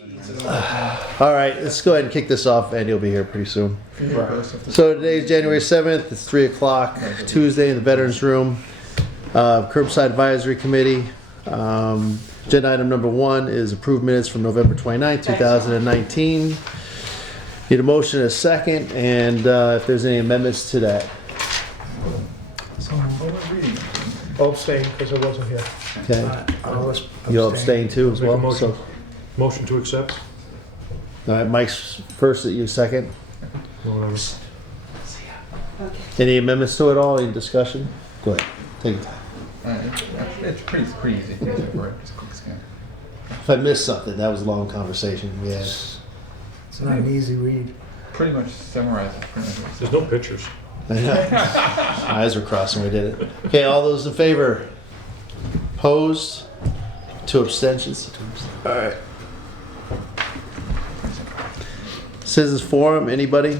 All right, let's go ahead and kick this off. Andy will be here pretty soon. So today's January 7th. It's 3 o'clock, Tuesday in the Veterans Room. Curbside Advisory Committee. Agenda item number 1 is approved minutes from November 29th, 2019. Need a motion and a second, and if there's any amendments to that. I'll abstain because I wasn't here. Okay. You'll abstain too as Make a well? motion. So, Motion to accept. all right, Mike's first, you second. Whatever. Any amendments to it all? Any discussion? Go ahead, take your time. It's pretty easy. It's a quick scan. If I missed something, that was a long conversation. Yes. It's not an easy read. Pretty much summarizes pretty much what There's no pictures. I know. Eyes were crossing when we did it. Okay, all those in favor? Opposed? 2 abstentions? All right. Citizens Forum, anybody?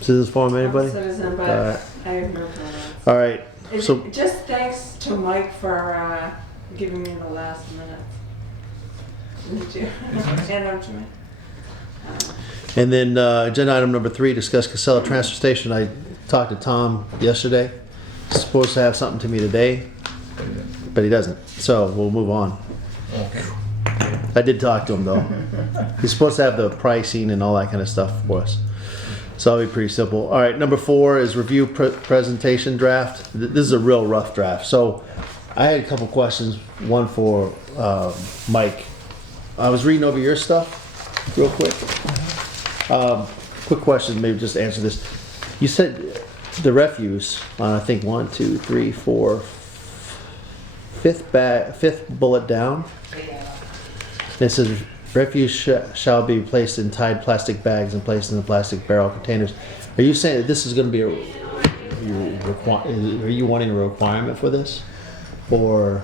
Citizens Forum, anybody? Citizen, but Alright. I have no comments. All right, It's so, just thanks to Mike for giving me the last minutes. Did you? And I'm to me. and then agenda item number 3, discuss Casella Transfer Station. I talked to Tom yesterday. He's supposed to have something to me today, but he doesn't. So we'll move on. Okay. I did talk to him though. He's supposed to have the pricing and all that kind of stuff for us. So that'll be pretty simple. All right, number 4 is review presentation draft. This is a real rough draft. So I had a couple questions. One for Mike. I was reading over your stuff real quick. Quick question, maybe just answer this. You said the refuse on I think 1, 2, 3, 4, fifth bullet down. And it says refuse shall be placed in tied plastic bags and placed in the plastic barrel containers. Are you saying that this is going to be are you wanting a requirement for this? Or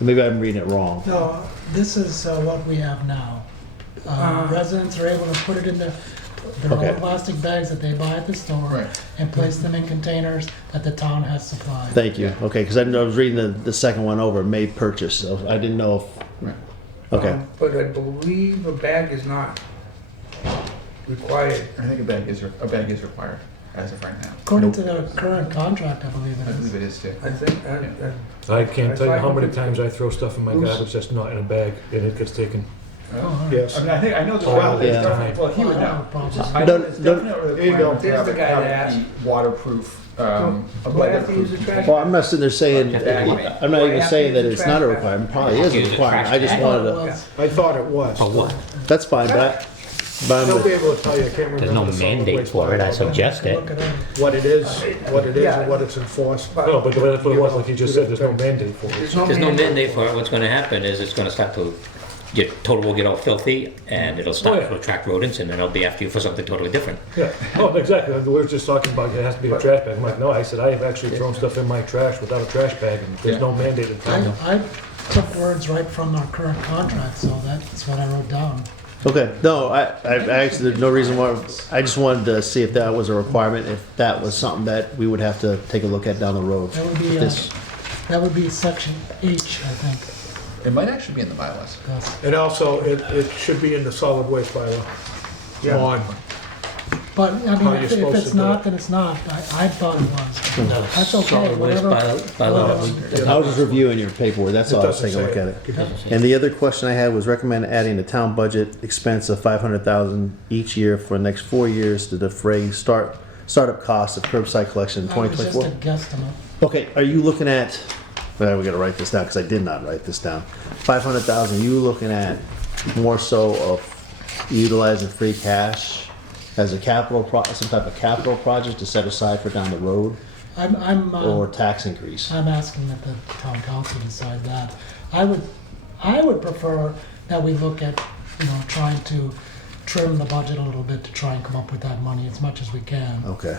maybe I'm reading it wrong. No, this is what we have now. Residents are able to put it in their Okay. own plastic bags that they buy at the store Right. and place them in containers that the town has supplied. Thank you. Okay, because I was reading the second one over, may purchase, so I didn't know if. Right. Okay. But I believe a bag is not required. I think a bag is required as of right now. According to the current contract, I believe I it believe is. it is too. I think, I can't tell you how many times I throw stuff in my garbage that's not in a bag and it gets taken. Oh, Yes. I mean, I know there's Oh, definitely, yeah. well, he would Well, I don't have know. a problem. I know there's definitely a There you go. requirement to There's have the it guy that have it be waterproof. do I have to use the trash? Well, I'm not sitting there saying, Yeah. I'm not Do I even have to saying use that the it's not a trash bag? requirement. Probably is a Use the requirement. I trash just bag. wanted to, Well, I thought it was. For what? that's fine, but They'll be I'm, able to tell you, I can't remember. There's no the solid mandate waste for it, I bylaw, suggest it. Look at it. what it is and what it's enforced. No, but that's what it was, like you just said, there's no mandate for it. There's no mandate for it. What's gonna happen is it's gonna start to, your total will get all filthy and it'll Oh, start yeah. to attract rodents and then they'll be after you for something totally different. Yeah, oh, exactly, we were just talking about it has to be a trash bag. I'm like, no, I said, I have actually thrown stuff in my trash without a trash bag and there's no mandate in town. I took words right from our current contract, so that's what I wrote down. okay. No, I actually, there's no reason why. I just wanted to see if that was a requirement, if that was something that we would have to take a look at down the road. That would be section H, I think. It might actually be in the bylaws. That's- And also, it should be in the solid waste bylaw. Yeah. On. But, I How mean, you're if supposed it's to do not, it. then it's not. I thought it was. That's okay, Solid waste whatever. bylaw. I was just reviewing your paperwork, that's all, I was It taking a doesn't look say at it. It doesn't say And the other question I had was recommend adding a town budget expense of $500,000 each year for the next 4 years to defray startup costs of curbside collection in That was just 2024. a guesstimate. Okay, are you looking at, well, we gotta write this down, because I did not write this down. 500,000, you looking at more so of utilizing free cash as a some type of capital project to set aside for down the road, or tax increase? I'm asking that the town council decide that. I would prefer that we look at, trying to trim the budget a little bit to try and come up with that money as much as we can. Okay,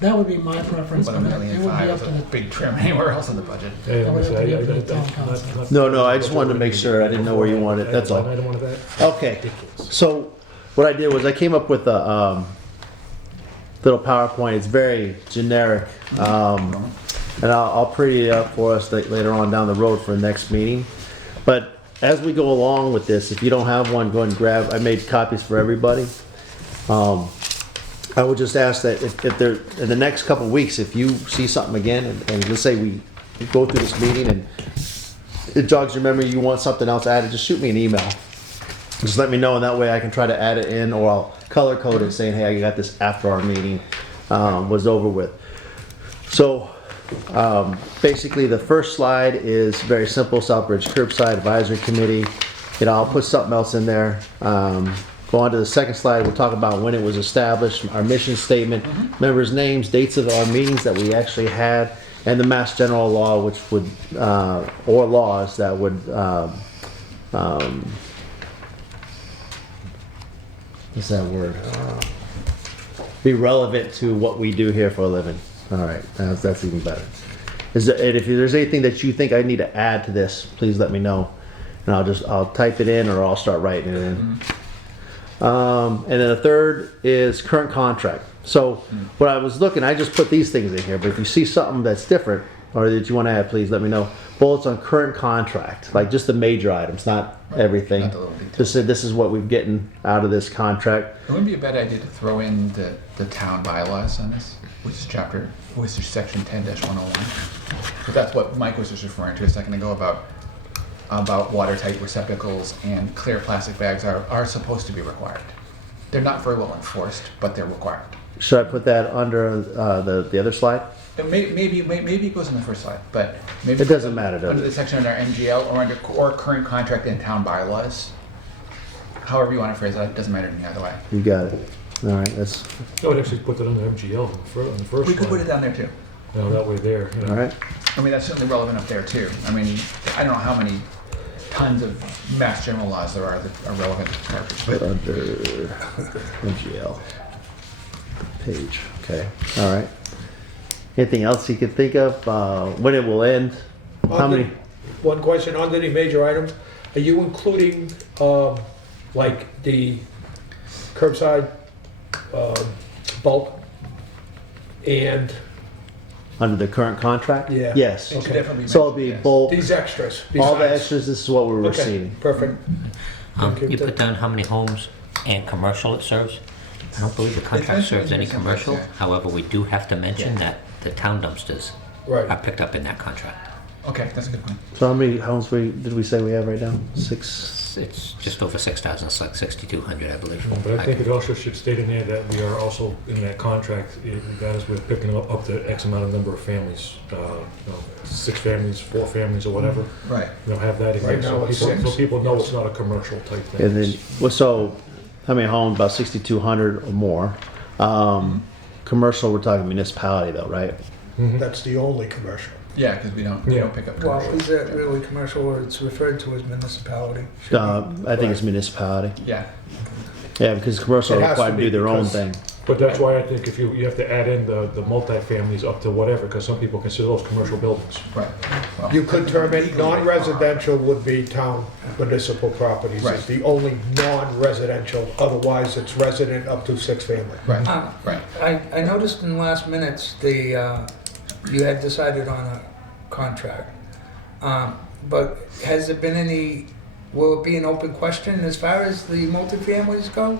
That would be my preference, But but $1.5 it million would be up is to a the, big trim anywhere else in the budget. Yeah, That would have to be up to the I- town council. No, I just wanted to make sure. I didn't know where you wanted it, that's all. I don't want that. Okay, so what I did was I came up with a little PowerPoint. It's very generic, and I'll pretty it up for us later on down the road for the next meeting. But as we go along with this, if you don't have one, go and grab, I made copies for everybody. I would just ask that if there, in the next couple of weeks, if you see something again, and let's say we go through this meeting and it jogs your memory, you want something else added, just shoot me an email. Just let me know, and that way I can try to add it in, or I'll color code it saying, hey, I got this after our meeting was over with. So basically the first slide is very simple, Southbridge Curbside Advisory Committee. You know, I'll put something else in there. Go on to the second slide, we'll talk about when it was established, our mission statement, members' names, dates of our meetings that we actually had, and the Mass General Law, which would, or laws that would, what's that word? Be relevant to what we do here for a living. All right, that's even better. And if there's anything that you think I need to add to this, please let me know, and I'll type it in, or I'll start writing it in. And then the third is current contract. So what I was looking, I just put these things in here, but if you see something that's different or that you want to add, please let me know. Bullets on current contract, like just the major items, not everything. Not the little details. Just say this is what we're getting out of this contract. It wouldn't be a bad idea to throw in the town bylaws on this, which is section 10-101. But that's what Mike was just referring to a second ago about watertight receptacles and clear plastic bags are supposed to be required. They're not very well enforced, but they're required. Should I put that under the other slide? And maybe it goes in the first slide, but maybe It doesn't matter, does under it? the section under MGL or current contract and town bylaws. However you want to phrase that, it doesn't matter to me either way. You got it. All right, that's I would actually put that under MGL on the first We could put one. it down there too. You know, that way there. You know. all right. I mean, that's certainly relevant up there too. I mean, I don't know how many tons of mass general laws there are that are relevant to garbage, Put but under MGL page. Okay. All right. Anything else you could think of? When it will end? How many? One question, under the major items, are you including, like the curbside, bulk and Under the current contract? Yeah. Yes. it should Okay. definitely be So it'll be mentioned, yes. bulk, these extras? all the besides? extras, this is what we're Okay, receiving. perfect. You put down how many homes and commercial it serves? I don't believe the contract mentioned serves in any the contract, commercial. yeah. However, we do have to mention Yeah. that the town dumpsters Right. are picked up in that contract. Okay, that's a good point. So how many homes did we say we have right now? 6? It's just over 6,000, it's like 6,200, I believe. But I think it also should state in there that we are also in that contract, as we're picking up to X amount of number of families, 6 families, 4 families, or whatever. Right. You know, have that in Right there now it's 6. so people know it's not a commercial type thing. And then, well, so how many homes? About 6,200 or more. Commercial, we're talking municipality though, right? That's the only commercial. Yeah, because we don't pick up Well, commercial. is that really commercial, or it's referred to as municipality? I think it's municipality. Yeah. Yeah, because commercial It are has to required to be do their own because- thing. But that's why I think if you have to add in the multifamilies up to whatever, because some people consider those commercial buildings. Right. Well, You could term it, legally, non-residential would be town municipal properties. Right. It's the only non-residential, otherwise it's resident up to 6 family. Right. Uh, Right. I noticed in the last minutes, you had decided on a contract. But has there been any, will it be an open question as far as the multifamilies go?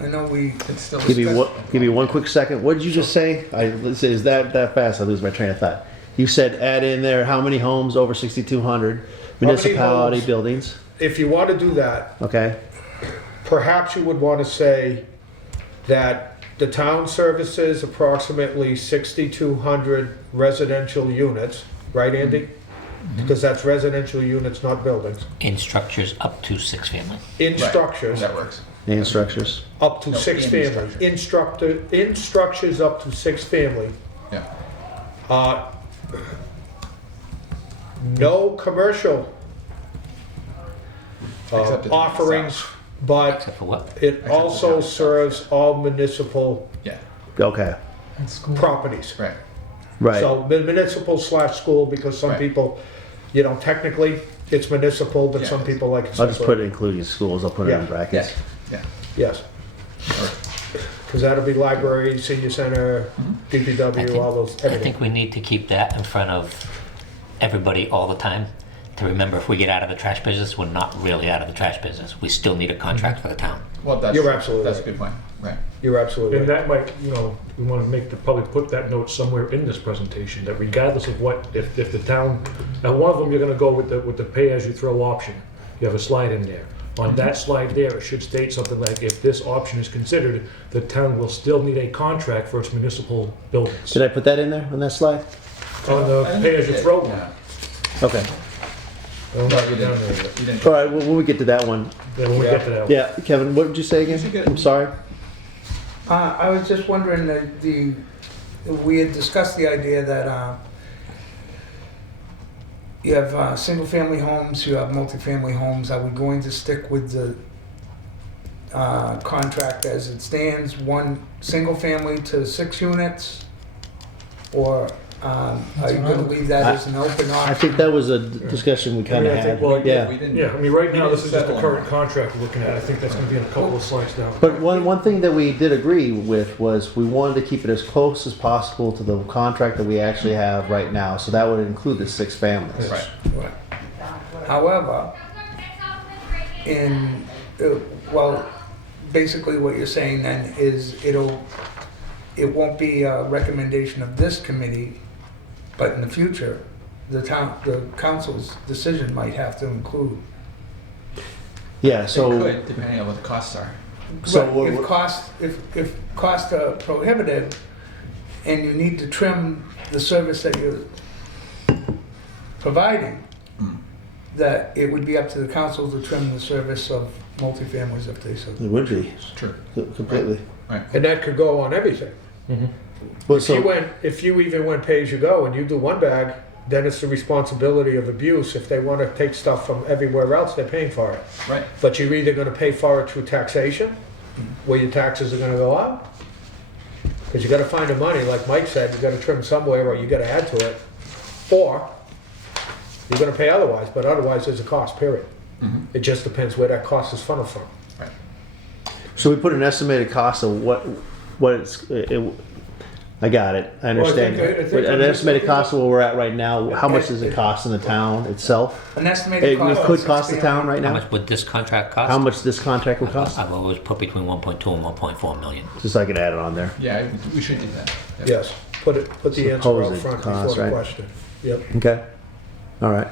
I know we, It's still Give me discussed. one quick second. What did you just say? Is that fast? I lose my train of thought. You said add in there how many homes over 6,200 municipality homes? buildings? If you want to do that, Okay. perhaps you would want to say that the town services approximately 6,200 residential units, right, Andy? Because that's residential units, not buildings. In structures up to 6 family. In Right. structures, That works. And structures. up to No, 6 in families. In structures up to 6 family. Yeah. No commercial Except it's offerings, but Except for what? it also serves all municipal Yeah. Okay. And school. properties. Right. Right. So municipal/school, because some Right. people, technically it's municipal, but Yeah, some it is. people like it I'll just put separate. including schools. I'll put it Yeah. in brackets. Yeah. Yes, because that'll be library, senior center, DPW, all those, I everything. think we need to keep that in front of everybody all the time. to remember, if we get out of the trash business, we're not really out of the trash business. We still need a contract for the town. Well, that's, You're absolutely that's a right. good point, right. You're absolutely And right. that might, we want to probably put that note somewhere in this presentation, that regardless of what, if the town, now one of them, you're gonna go with the pay-as-you-throw option. You have a slide in there. On that slide there, it should state something like, if this option is considered, the town will still need a contract for its municipal buildings. Did I put that in there on that slide? On the I think you pay-as-you-throw did, one. yeah. Okay. I don't No, have you it down didn't. there yet. You didn't. All right, well, when we get to that one. Then when we get to that one. Yeah, Kevin, what did you say You should again? get- I'm sorry. I was just wondering that we had discussed the idea that you have single-family homes, you have multifamily homes. Are we going to stick with the contract as it stands, one single-family to 6 units? Or are you going to leave that as an open option? I think that was a discussion we kind of I think, had. well, Yeah. We didn't. Yeah, I mean, right now, we this is didn't just the settle on current that. contract we're looking at. I think that's gonna be in a couple of slides down. But one thing that we did agree with was we wanted to keep it as close as possible to the contract that we actually have right now. So that would include the 6 families. Right. Right. However, well, basically what you're saying then is it won't be a recommendation of this committee, but in the future, the council's decision might have to include. Yeah, It so, could, depending on what the costs are. So But what- if costs are prohibitive and you need to trim the service that you're providing, Mm. that it would be up to the council to trim the service of multifamilies if they so. it would be True. completely. And that could go on everything. Well, If you even went pay-as-you-go and you do one bag, then it's the responsibility of abuse. If they want to take stuff from everywhere else, they're paying for it. Right. But you're either gonna pay for it through taxation, where your taxes are gonna go up. Because you gotta find the money, like Mike said, you gotta trim somewhere or you gotta add to it. Or you're gonna pay otherwise, but otherwise there's a cost, period. Mhm. It just depends where that cost is funneled from. Right. So we put an estimated cost of what I got it. I understand. I think But I'm an just estimated looking cost of where we're at right now. How much does it cost in the town itself? An estimated It cost. could of cost the 6 town right How now. much would this contract cost? How much this contract would cost? I've always put between 1.2 and 1.4 million. Just so I could add it on there. Yeah, we should do that. Yeah. Yes, put the answer out Supposed front cost, before the right? question. Yep. Okay. All right.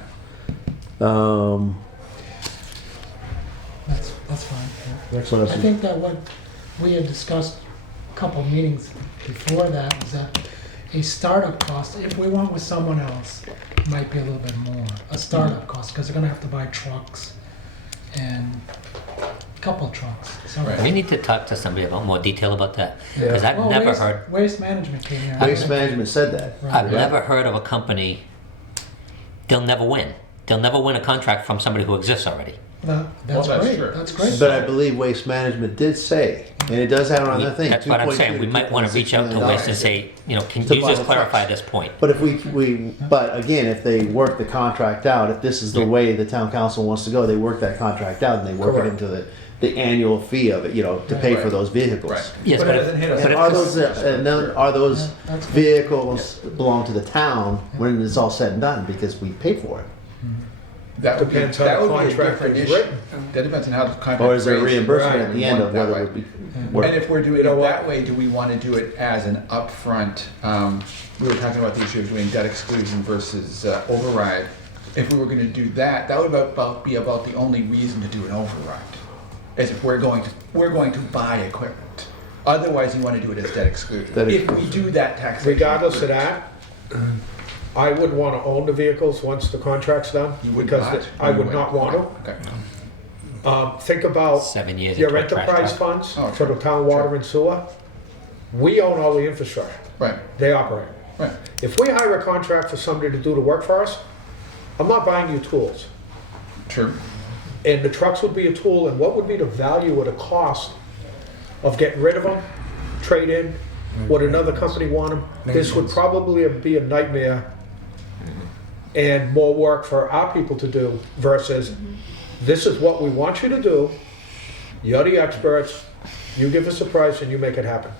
That's fine. yeah. Next one I is think that what we had discussed a couple meetings before that was that a startup cost, if we went with someone else, might be a little bit more. A startup cost, because they're gonna have to buy trucks and a couple trucks. So, Right. We need to talk to somebody about more detail about that, because I've Well, never waste, heard, Waste management came here. Waste management said that. Right. I've never heard of a company, they'll never win. They'll never win a contract from somebody who exists already. That's Well, that's great. true. That's great. But I believe Waste Management did say, and it does have it on their thing. That's what I'm 2.2 saying, we might want to reach out to $2.6 Waste and say, can To you buy just the clarify trucks. this point? But but again, if they work the contract out, if this is the way the town council wants to go, they work that contract out and they work Correct. it into the annual fee of it, to pay for Right. those vehicles. Right. Yes, But but it if- doesn't hit us. but And if are this- those, and then are those Yeah, that's good. vehicles belong to the town when it's all said and done because we pay for it? That would be, Depends how that the would be a contract different is issue. written. That depends on how the contract. Or is there phrased. reimbursement Right. at the end of That whether way. it would be And worth? if we're doing You know it what? that way, do we want to do it as an upfront, we were talking about the issue of doing debt exclusion versus override. If we were going to do that, that would be about the only reason to do an override. As if we're going to buy equipment. Otherwise, you want to do it as debt exclusion. Debt If we do that taxation. Regardless of that, I would want to own the vehicles once the contract's done. You would because not? I would not want to. Okay. Think about 7 years your into a trash enterprise truck. funds Oh, for sure, the town water sure. and sewer. We own all the infrastructure. Right, They operate. right. If we hire a contract for somebody to do the work for us, I'm not buying you tools. True. And the trucks would be a tool, and what would be the value or the cost of getting rid of them, trade in, would another company want them? This would probably be a nightmare and more work for our people to do versus this is what we want you to do. You're the experts. You give us a price and you make it happen.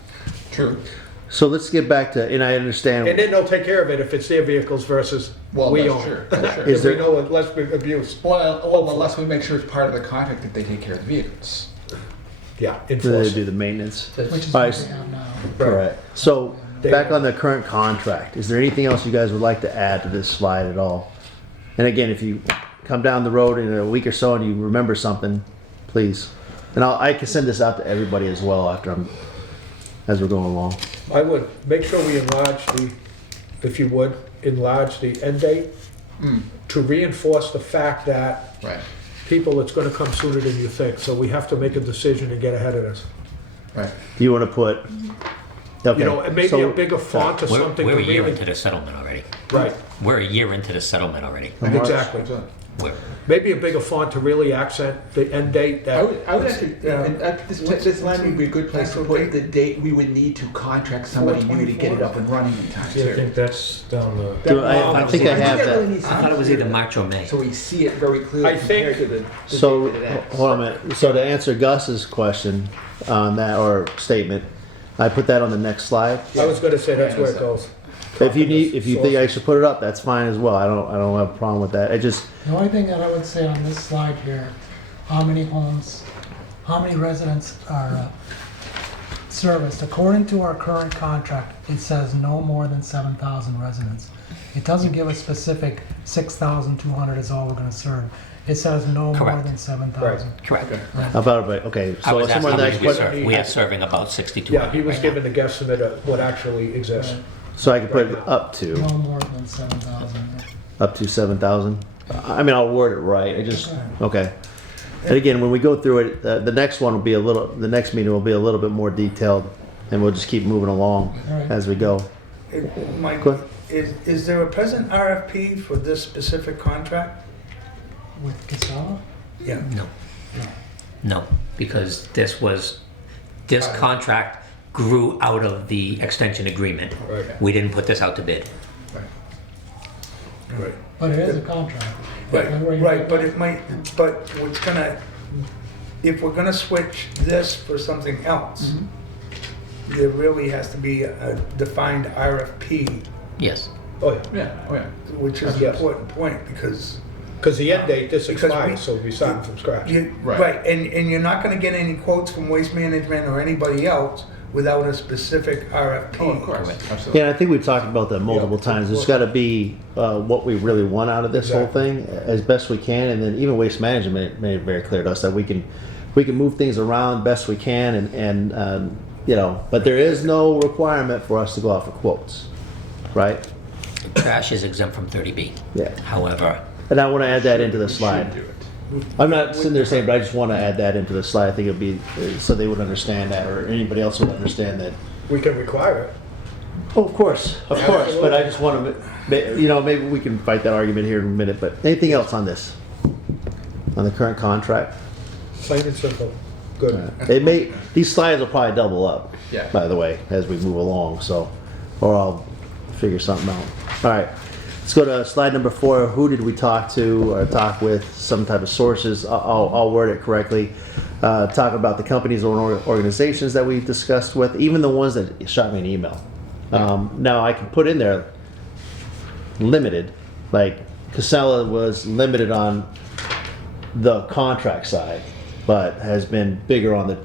True. So let's get back to, and I understand. And then they'll take care of it if it's their vehicles versus Well, we that's own sure, it. that's sure. Is If we there- know less abuse. Well, unless we make sure it's part of the contract that they take care of the vehicles. Yeah, Do they enforce do it. the maintenance? Which is Alright, what we have now. Correct. So, They- back on the current contract, is there anything else you guys would like to add to this slide at all? And again, if you come down the road in a week or so and you remember something, please. And I can send this out to everybody as well as we're going along. I would make sure we enlarge if you would, enlarge the end date to reinforce the fact that Right, people, it's gonna come sooner than you think. So we have to make a decision and get ahead of this. right. Do you want to put? Okay. You know, and maybe so- a bigger font or something We're to a year really. into the settlement already. Right, We're a year into the settlement already. exactly. We're, Maybe a bigger font to really accent the end date I that, would actually, this line would be a good place to put the date we would need to contract somebody new to get it up and running in time See, I too. think that's down the. Do I think I have that really that. needs to I thought it was either March or May. So we see it very clearly I think- compared to the So, date that it ends. hold on a minute. So to answer Gus's question on that, or statement, I put that on the next slide. I was gonna say that's Yeah, where it so- goes. If you think I should put it up, that's fine as well. I don't have a problem with that. I just, The only thing that I would say on this slide here, how many residents are serviced? According to our current contract, it says no more than 7,000 residents. It doesn't give a specific 6,200 is all we're gonna serve. It says no more Correct. than 7,000. Correct. about, okay, I so was somewhere asking in how that, many we serve. We are serving about 6,200 Yeah, he was right now. given a guesstimate of what actually exists. so I can put up to No more than 7,000. 7,000. I mean, I'll word it right. I just, okay. And again, when we go through it, the next one will be the next meeting will be a little bit more detailed, and we'll just keep moving along Alright. as we go. Mike, Go ahead. is there a present RFP for this specific contract? With Casella? Yeah. No, because this contract grew out of the extension agreement. Right. We didn't put this out to bid. Right. But it is a contract. Remember Right, you- right, but it might, but what's gonna, if we're gonna switch this for something else, there really has to be a defined RFP, Yes. Oh, yeah. Yeah, oh yeah. which is an Yes. important point, because Because the end date, this Because we- expires, so we're starting from scratch. you, Right. right, and you're not gonna get any quotes from Waste Management or anybody else without a specific RFP. Oh, of course, Correct. absolutely. Yeah, I think we've talked about that multiple times. There's got to be what we really want out of this whole thing as best we can, and then even Waste Management made it very clear to us that we can move things around best we can, and but there is no requirement for us to go out for quotes, right? Trash is exempt from 30B. Yeah, However, and I want to add that into the We slide. should do it. I'm not sitting there saying, but I just want to add that into the slide. I think it'd be so they would understand that, or anybody else would understand that. We can require it. Oh, of course, but I just want to, maybe we can fight that argument here in a minute. But anything else on this, on the current contract? Plain and simple. Good. These slides will probably double up. Yeah. By the way, as we move along, so, or I'll figure something out. All right. Let's go to slide number 4. Who did we talk to or talk with? Some type of sources. I'll word it correctly. Talk about the companies or organizations that we discussed with, even the ones that shot me an email. Now I can put in there limited, like Casella was limited on the contract side, but has been bigger on the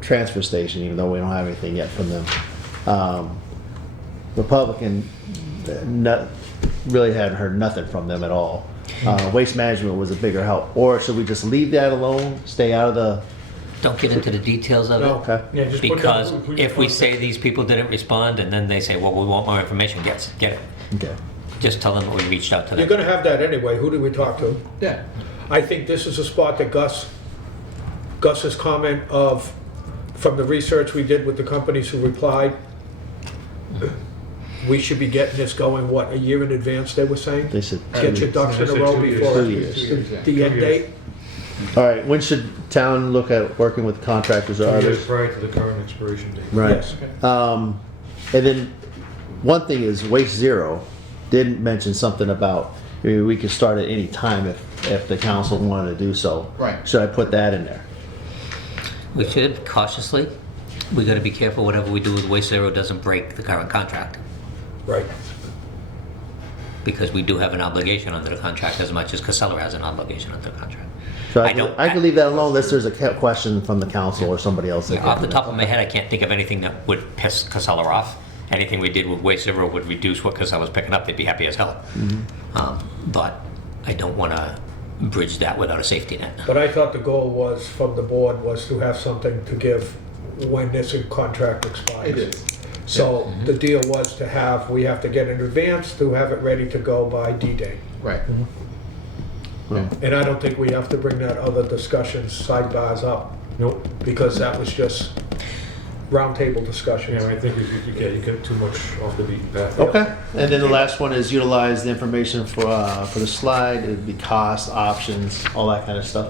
transfer station, even though we don't have anything yet from them. Republican, really hadn't heard nothing from them at all. Waste Management was a bigger help. Or should we just leave that alone, stay out of the... don't get into the details of it. Okay. Yeah, just put Because that- if we say these people didn't respond and then they say, well, we want more information, get it. Okay. Just tell them that we reached out to You're them. gonna have that anyway. Who did we talk to? Yeah. I think this is a spot that Gus's comment of, from the research we did with the companies who replied, we should be getting this going, what, a year in advance, they were saying? They said Get your ducks in a row 2 years. before 2 years. the end date? All right. When should town look at working with contractors or 2 years others? prior to the current expiration date. Right. Yes. And then one thing is Waste Zero didn't mention something about we could start at any time if the council wanted to do so. Right. Should I put that in there? We should cautiously. we gotta be careful whatever we do with Waste Zero doesn't break the current contract. Right. Because we do have an obligation under the contract as much as Casella has an obligation under the contract. So I don't- I could leave that alone unless there's a question from the council or somebody else. that Off the can- top of my head, I can't think of anything that would piss Casella off. Anything we did with Waste Zero would reduce what Casella's picking up, they'd be happy as hell. But I don't wanna bridge that without a safety net. But I thought the goal was, from the board, was to have something to give when this contract expires. It is. So the deal was to have, we have to get in advance to have it ready to go by D-Day. Right. And I don't think we have to bring that other discussions, sidebars up, Nope. because that was just roundtable discussions. Yeah, I think you get too much off the beaten path. Okay, and then the last one is utilize the information for the slide. It'd be cost, options, all that kind of stuff.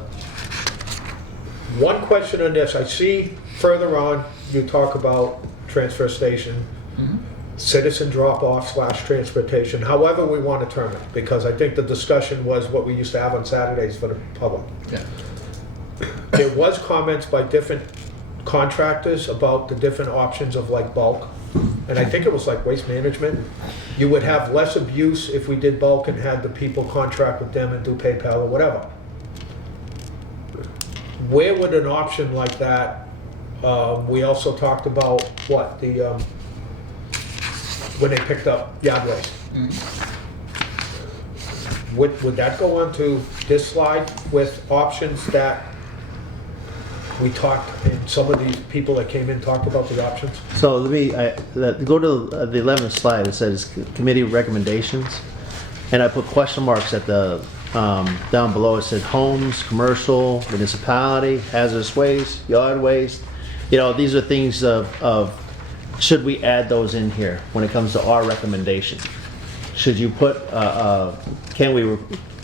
One question on this, I see further on, you talk about transfer station, citizen drop-off / transportation, however we want to term it, because I think the discussion was what we used to have on Saturdays for the public. Yeah. There was comments by different contractors about the different options of like bulk, and I think it was like waste management. You would have less abuse if we did bulk and had the people contract with them and do PayPal or whatever. Where would an option like that, we also talked about what, when they picked up yard waste. Would that go onto this slide with options that we talked, and some of these people that came in talked about the options? So let me go to the 11th slide. It says committee recommendations, and I put question marks at the down below. It said homes, commercial, municipality, hazardous waste, yard waste. You know, these are things of should we add those in here when it comes to our recommendation? Should you put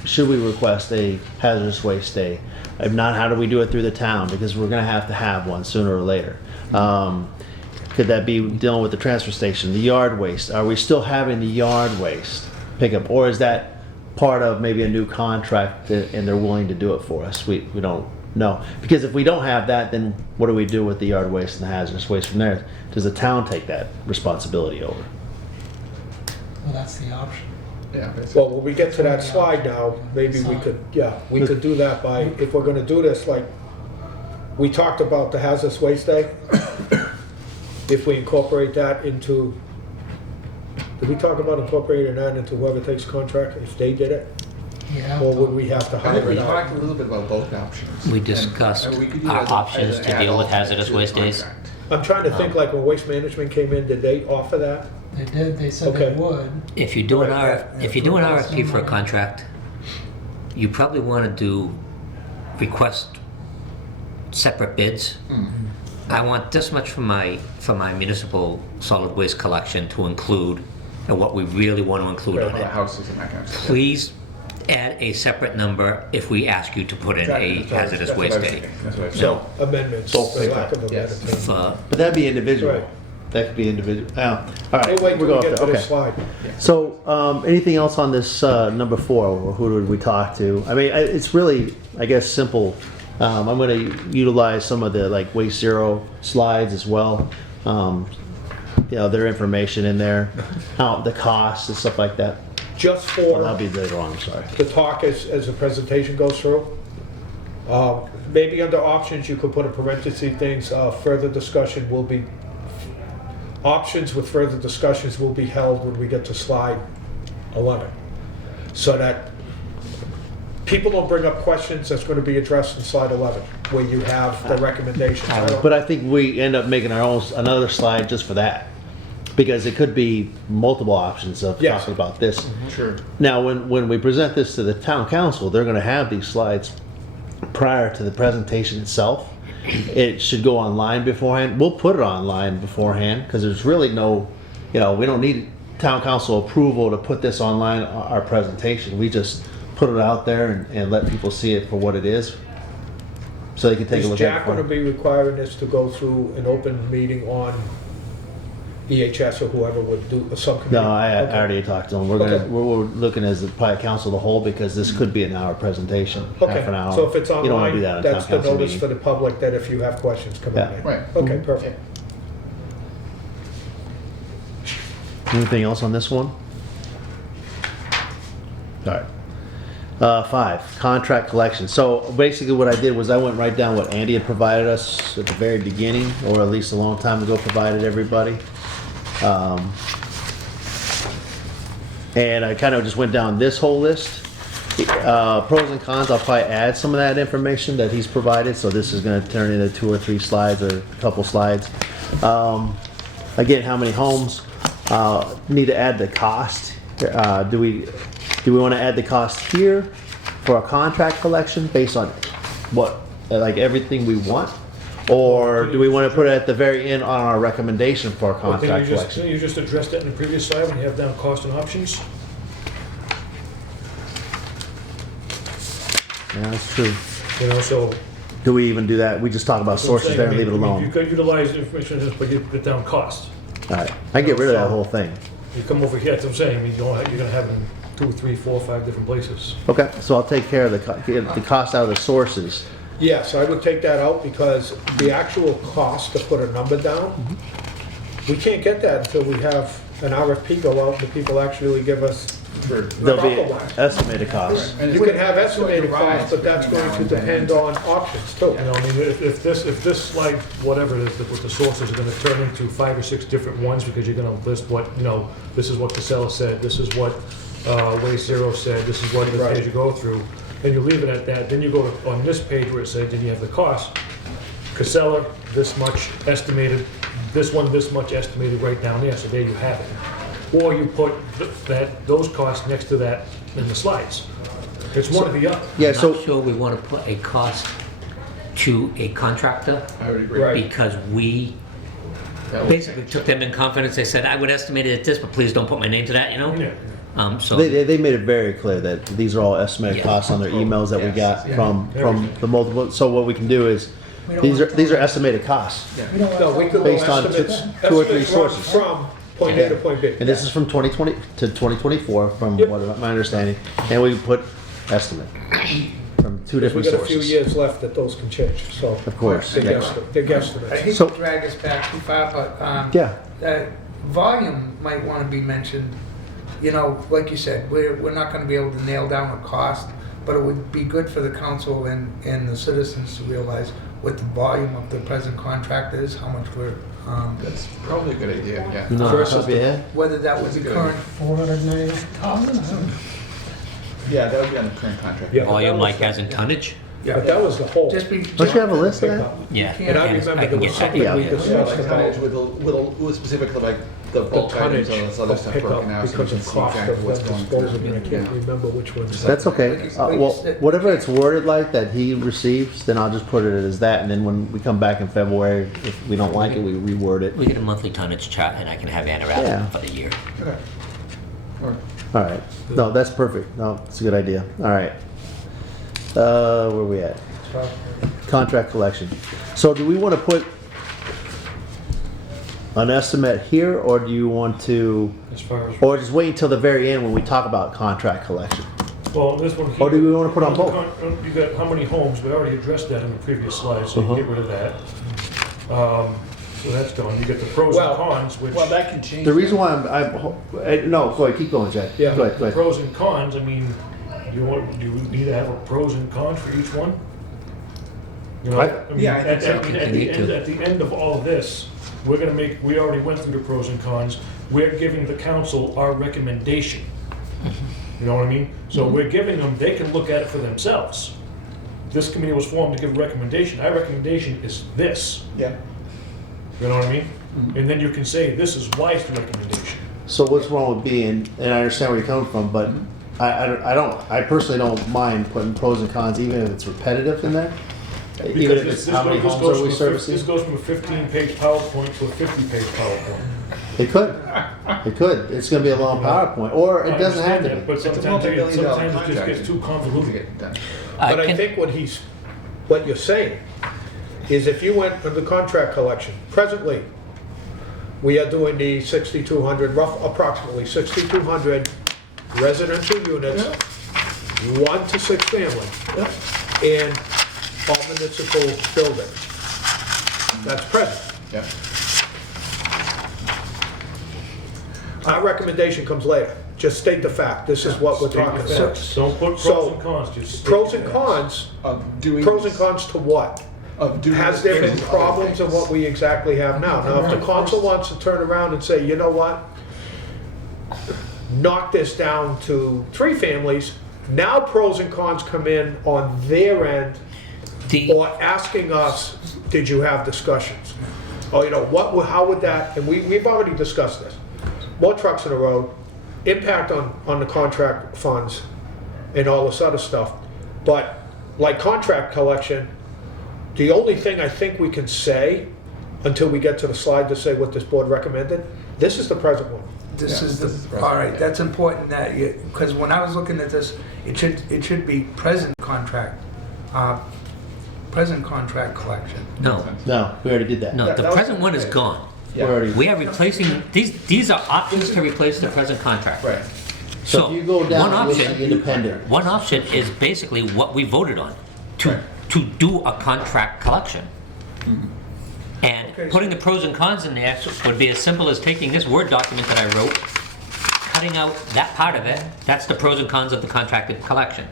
should we request a hazardous waste day? If not, how do we do it through the town? Because we're gonna have to have one sooner or later. Could that be dealing with the transfer station, the yard waste? Are we still having the yard waste pickup? Or is that part of maybe a new contract and they're willing to do it for us? We don't know. Because if we don't have that, then what do we do with the yard waste and the hazardous waste from there? Does the town take that responsibility over? Well, that's the option. Yeah, basically. Well, when we get to that slide now, maybe we could, we could do that by, if we're gonna do this, like, we talked about the hazardous waste day. If we incorporate that into, did we talk about incorporating that into whoever takes contract, if they did it? Yeah. Or would we have to I think hire we it out? talked a little bit about both options. We And, discussed we could do our it as options as to an deal with add-on hazardous to the waste days. contract. I'm trying to think, like, when Waste Management came in, did they offer that? They did, they said they Okay. would. If you do an Right. if you do an RFP for a contract, you probably want to request separate bids. I want this much for my municipal solid waste collection to include, and what we really want to include Right. on For the it. houses and that kind of stuff. Please add a separate number if we ask you to put in a hazardous That's what waste I was day. thinking. That's what I was No. Amendments, Bulk for lack of a better Yes. term. For But that'd be individual. Right. That could be individual. All right, We'll wait till we'll we go get up to there. this Okay. slide. So, anything else on this number 4? Or who did we talk to? I mean, it's really, I guess, simple. I'm going to utilize some of the like Waste Zero slides as well. You know, their information in there, how the costs and stuff like that. Just Well, that'll for be later on. I'm sorry. the talk as the presentation goes through, maybe under options, you could put a parenthesis things, further discussion will be, options with further discussions will be held when we get to slide 11. So that people don't bring up questions that's going to be addressed in slide 11, where you have the recommendations. I don't- But I think we end up making our own another slide just for that, because it could be multiple options of Yes. talking about this. Sure. Now, when we present this to the town council, they're going to have these slides prior to the presentation itself. It should go online beforehand. We'll put it online beforehand because there's really no, we don't need town council approval to put this online, our presentation. We just put it out there and let people see it for what it is, so they can take a Is look at Jack it. going to be requiring this to go through an open meeting on EHS or whoever would do a subcommittee? No, I Okay. already talked to them. Okay. We're looking as probably council the whole, because this could be an hour presentation, half Okay, an hour. so if it's You don't want to online, do that on that's town the council notice meeting. for the public that if you have questions, come Yeah. in. Right. Okay, perfect. Anything else on this one? All right. 5, contract collection. So basically what I did was I went right down what Andy had provided us at the very beginning, or at least a long time ago provided everybody. And I kind of just went down this whole list. Pros and cons, I'll probably add some of that information that he's provided. So this is going to turn into 2 or 3 slides or a couple slides. Again, how many homes? Need to add the cost. Do we want to add the cost here for a contract collection based on what, like everything we want? Or do we want to put it at the very end on our recommendation for a contract collection? You just addressed that in the previous slide when you have down cost and options. Yeah, that's true. You know, so. Do we even do that? We just talk about sources there and leave it You alone. could utilize the information in this, but you put down cost. All right, I get rid of that whole thing. You come over here, that's what I'm saying, I mean, you're gonna have it in 2, 3, 4, 5 different places. Okay, so I'll take care of get the cost out of the sources. Yes, I would take that out because the actual cost to put a number down, we can't get that until we have an RFP go out and people actually give us There'll be proper one. estimated costs. And You it's can have estimated costs, but that's going to depend on options too. You know, I mean, if this slide, whatever it is, with the sources are gonna turn into 5 or 6 different ones, because you're gonna list what, you know, this is what Casella said, this is what Waste Zero said, this is what the Right. page you go through, then you leave it at that, then you go on this page where it says, then you have the cost. Casella, this much estimated, this one, this much estimated right down there, so there you have it. Or you put those costs next to that in the slides. It's one or the other. Yeah, I'm so, not sure we want to put a cost to a contractor I would agree. Right. because we That would basically change. took them in confidence. They said, I would estimate it at this, but please don't put my name to that, you know? Yeah. So, they made it very clear that these are all estimated Yeah. costs on their emails that we Yes, got yeah. from the multiple. So what we can do is, We don't these are want to- estimated costs. We don't No, want we to- could go Based on estimates. 2 or 3 Estimates run sources. from point A to point B. And this is from 2020 to 2024, from Yep. what my understanding. And we put estimate from 2 We different got a few sources. years left that those can change, so. Of course, They're yeah. they're I guesstimates. hate So- to drag us back too far, but Yeah. volume might want to be mentioned. You know, like you said, we're not going to be able to nail down a cost, but it would be good for the council and the citizens to realize what the volume of the present contract is, how much we're, That's probably a good idea, yeah. You know, off the Versus top of your head? whether that would That's a be good current. 499,000 or something. Yeah, that would be on the current contract. Yeah. volume like as in tonnage? But that was the whole. Just be. Don't you have a list of that? Yeah. And I remember I there can was get that. something Yeah. we Yeah, discussed like tonnage about with specifically like the the bulk items tonnage and this other of stuff pickup broken out. so because you of can see cost exactly of what's them going disposing, through. and I can't Yeah. remember which ones. That's okay. Like Well, you said- whatever it's worded like that he receives, then I'll just put it as that. And then when we come back in February, if we don't like it, we reword it. We get a monthly tonnage chart and I can have Anna wrap Yeah. it for the year. Okay. Or- All right. No, that's perfect. No, it's a good idea. All right. Where we at? Contract collection. So do we want to put an estimate here, or do you want to, As far as, or just wait until the very end when we talk about contract collection? well, this one here. Or do we want to put on both? You got how many homes, we already addressed that in the previous slide, so you Uh-huh. get rid of that. So that's gone, you get the pros and Well- cons, which, Well, that can change. The reason why no, go ahead, keep going, Jack. Yeah. Go ahead, go ahead. pros and cons, I mean, do you need to have a pros and cons for each one? You know, I- I mean, Yeah, I think so. at the end, at the end of all of this, we're gonna we already went through the pros and cons, we're giving the council our recommendation. You know what I mean? So we're giving them, they can look at it for themselves. This committee was formed to give a recommendation, our recommendation is this, Yeah. you know what I mean? And then you can say, this is why it's the recommendation. So what's wrong with being, and I understand where you're coming from, but I personally don't mind putting pros and cons, even if it's repetitive in there. Even Because if this- it's this how goes- many this homes goes are we from servicing? This goes from a 15-page PowerPoint to a 50-page PowerPoint. It could. It could. It's gonna be a long PowerPoint, or I it doesn't have understand to that, be. But It's a sometimes multi-million-dollar it just contract. gets too To convoluted. get done. But I can- think what you're saying is if you went with the contract collection, presently, we are doing the 6,200, approximately 6,200 residential units, 1 to 6 family, and all municipal buildings. That's present. Yeah. Our recommendation comes later. Just state the fact. This is what we're State your talking facts. about. Don't put So, pros and cons, just state Pros your and facts. cons, Of doing. pros and cons to what? Of doing. Has there been versus other problems in things. what we exactly have now? Now, if the council wants to turn around and say, you know what? Knock this down to 3 families, now pros and cons come in on their end, or asking us, did you have discussions? Or, you know, how would that, and we've already discussed this. More trucks on the road, impact on the contract funds and all this other stuff. But like contract collection, the only thing I think we can say, until we get to the slide to say what this board recommended, this is the present one. This Yeah, is this is the, the all right, that's important that you, because when I was looking at this, it should be present contract collection. No, No, we already did that. no, Yeah, the that was- present one is gone. We're already. We are replacing, these are options to replace the present contract. Right. So if you go down, one you'll see option, independent. one option is basically what we voted on, to do a contract collection. And Okay, putting the pros and cons in there would be as simple as taking this Word document that I wrote, cutting out that part of it, that's the pros and cons of the contracted collection.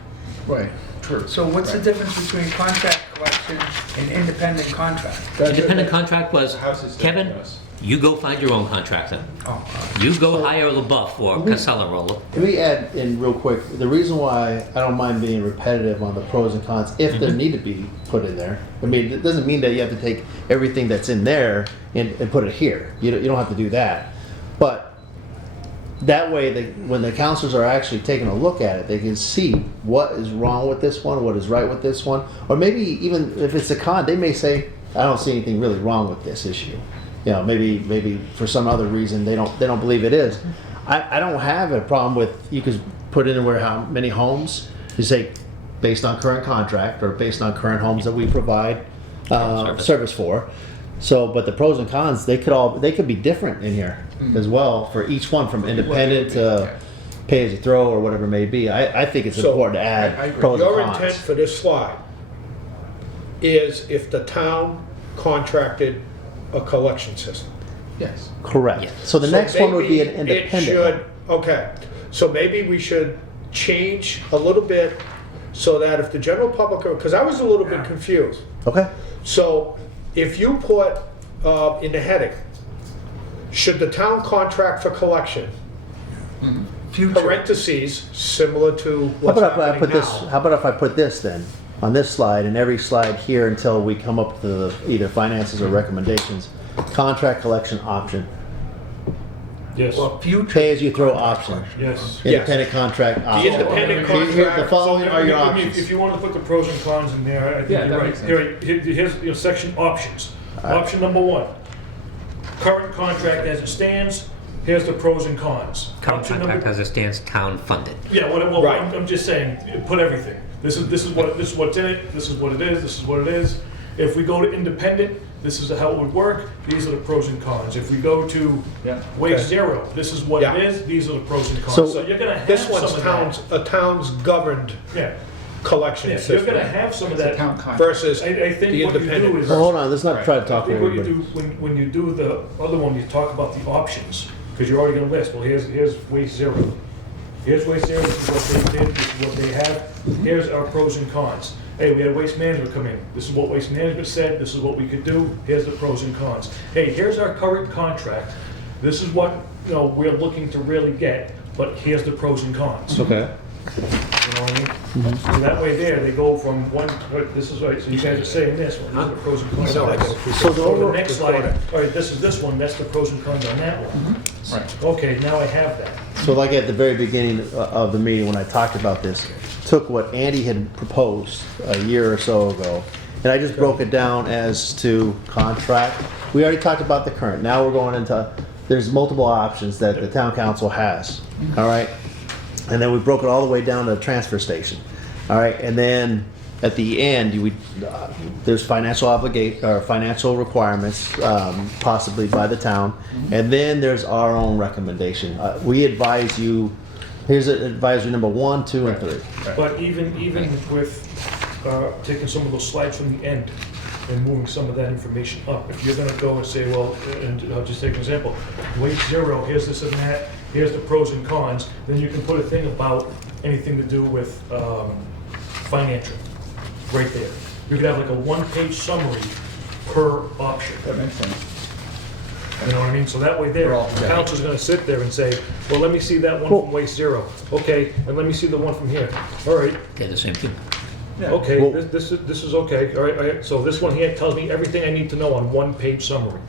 Right. True. So what's the Right. difference between contract collection and independent contract? Independent contract was, House is Kevin, different. you go find your own contractor. Oh, You go hire LaBeouf or Casella Roller. Can we add in real quick, the reason why I don't mind being repetitive on the pros and cons, if there need to be put in there. I mean, it doesn't mean that you have to take everything that's in there and put it here. You don't have to do that. But that way, when the counselors are actually taking a look at it, they can see what is wrong with this one, what is right with this one. Or maybe even if it's a con, they may say, I don't see anything really wrong with this issue. You know, maybe for some other reason they don't believe it is. I don't have a problem with, you could put in where how many homes, you say based on current contract or based on current homes that we provide service for. So, but the pros and cons, they could be different in here as well for each one, from independent to pay as you throw or whatever it may be. I think it's So, important to I add agree. pros and Your cons. intent for this slide is if the town contracted a collection system. Yes. Correct. Yeah. So the So next one would be an maybe it independent should- one. Okay, so maybe we should change a little bit so that if the general public, because I was a little bit confused. Okay. So if you put in the heading, should the town contract for collection, future. parentheses, similar to How what's about if I happening put this? now? How about if I put this then on this slide and every slide here until we come up to the, either finances or recommendations? Contract collection option, Yes, Well, future. pay as you throw option, yes. independent contract The option. independent Here- here- The contract, following are your I mean, options. If you want to put the pros and cons in there, I think Yeah, you're that right. makes sense. Here's section options. Option number 1, current contract as it stands, here's the pros and cons. Current Option contract number- as it stands, town funded. Yeah, well, Right. I'm just saying, put everything. This is what's in it, this is what it is, this is what it is. If we go to independent, this is how it would work, these are the pros and cons. If we go to Yeah. wage Okay. zero, this is what Yeah. it is, these are the pros and cons. So- So you're gonna have This some one's of towns, that. a town's governed Yeah, collection yeah, you're system gonna have some of It's a that. town contract. versus I the think what you do independent. is. Well, hold on, let's not try to I talk to think what you everybody. do, when you do the other one, you talk about the options, because you're already gonna list, well, here's waste zero. Here's waste zero, this is what they did, this is what they have, here's our pros and cons. Hey, we had waste management come in, this is what waste management said, this is what we could do, here's the pros and cons. Hey, here's our current contract, this is what, you know, we're looking to really get, but here's the pros and cons. Okay. You know what I mean? So that way there, they go from one, this is right, so you guys are saying this one, these are the pros and cons. No, I don't. So the Go to over, the next slide, all right, this is this one, that's the pros and cons on that one. Right. Okay, now I have that. so like at the very beginning of the meeting when I talked about this, took what Andy had proposed a year or so ago, and I just broke it down as to contract. We already talked about the current. Now we're going into, there's multiple options that the town council has, all right? And then we broke it all the way down to the transfer station, all right? And then at the end, there's financial or financial requirements, possibly by the town. And then there's our own recommendation. We advise you, here's advisory number 1, 2, and 3. But even with taking some of those slides from the end and moving some of that information up, if you're gonna go and say, well, and I'll just take an example, waste zero, here's this and that, here's the pros and cons, then you can put a thing about anything to do with financial, right there. You could have like a one-page summary per option. That makes sense. You know what I mean? So that way there, We're all the together. council's gonna sit there and say, well, let me see that one from Waste Zero. Okay, and let me see the one from here. All right, They're the same thing. Yeah. okay, Well- this is okay. All right, so this one here tells me everything I need to know on one-page summary.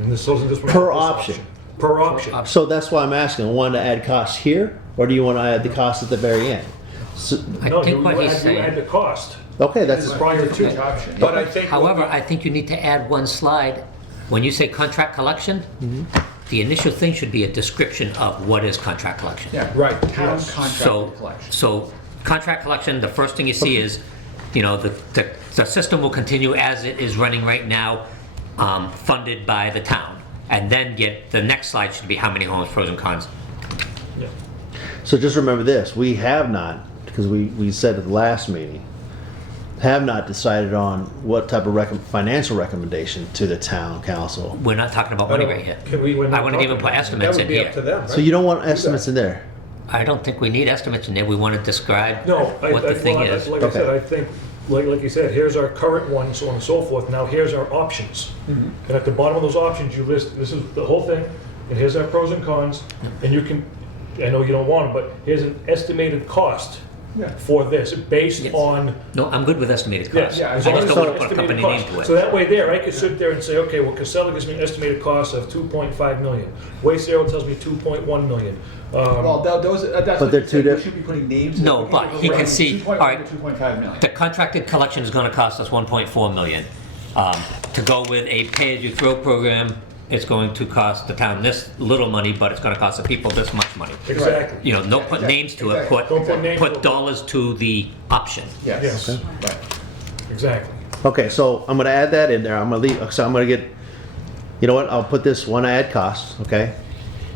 And this one. Per this option. Per option. So that's why I'm asking, want to add costs here, or do you want to add the cost at the very end? So, I No, think you what he's add saying, the cost. okay, that's, Prior to. Each option. But I think. however, I think you need to add one slide. When you say contract collection, the initial thing should be a description of what is contract collection. Yeah. Right, Town yes. contracted collection. So contract collection, the first thing you see is, you know, the system will continue as it is running right now, funded by the town. And then the next slide should be how many homes, pros and cons. Yeah. so just remember this, we have not, because we said at the last meeting, have not decided on what type of financial recommendation to the town council. We're not talking about money right yet. Can we? I wouldn't even put estimates That in would be up to here. them, right? So you don't want estimates in there? I don't think we need estimates in there. We want to describe No, what the thing is. Like I said, Okay. I think, like you said, here's our current one, so on and so forth. Now here's our options. And at the bottom of those options, you list, this is the whole thing, and here's our pros and cons. And you can, I know you don't want them, but here's an estimated cost Yeah. for this, based Yes. on, No, I'm good with estimated yes. costs. Yeah, I as just long don't as want to it's put a company estimated name cost. to So it. that way there, I could sit there and say, okay, well, Casella gives me an estimated cost of 2.5 million. Waste Zero tells me 2.1 million. Well, those, that's But what they're you two said, we diff- should be putting names. in. No, but he can see- 2.1 all right. to 2.5 million. The contracted collection is going to cost us 1.4 million. To go with a pay-as-you-throw program, it's going to cost the town this little money, but it's going to cost the people this much money. Exactly. You know, don't put names to it, put, Don't put names to put it. dollars to the option. Yes. Yes. Okay. Right. Exactly. Okay, so I'm gonna add that in there, I'm gonna leave, so I'm gonna get, you know what, I'll put this one add costs, okay?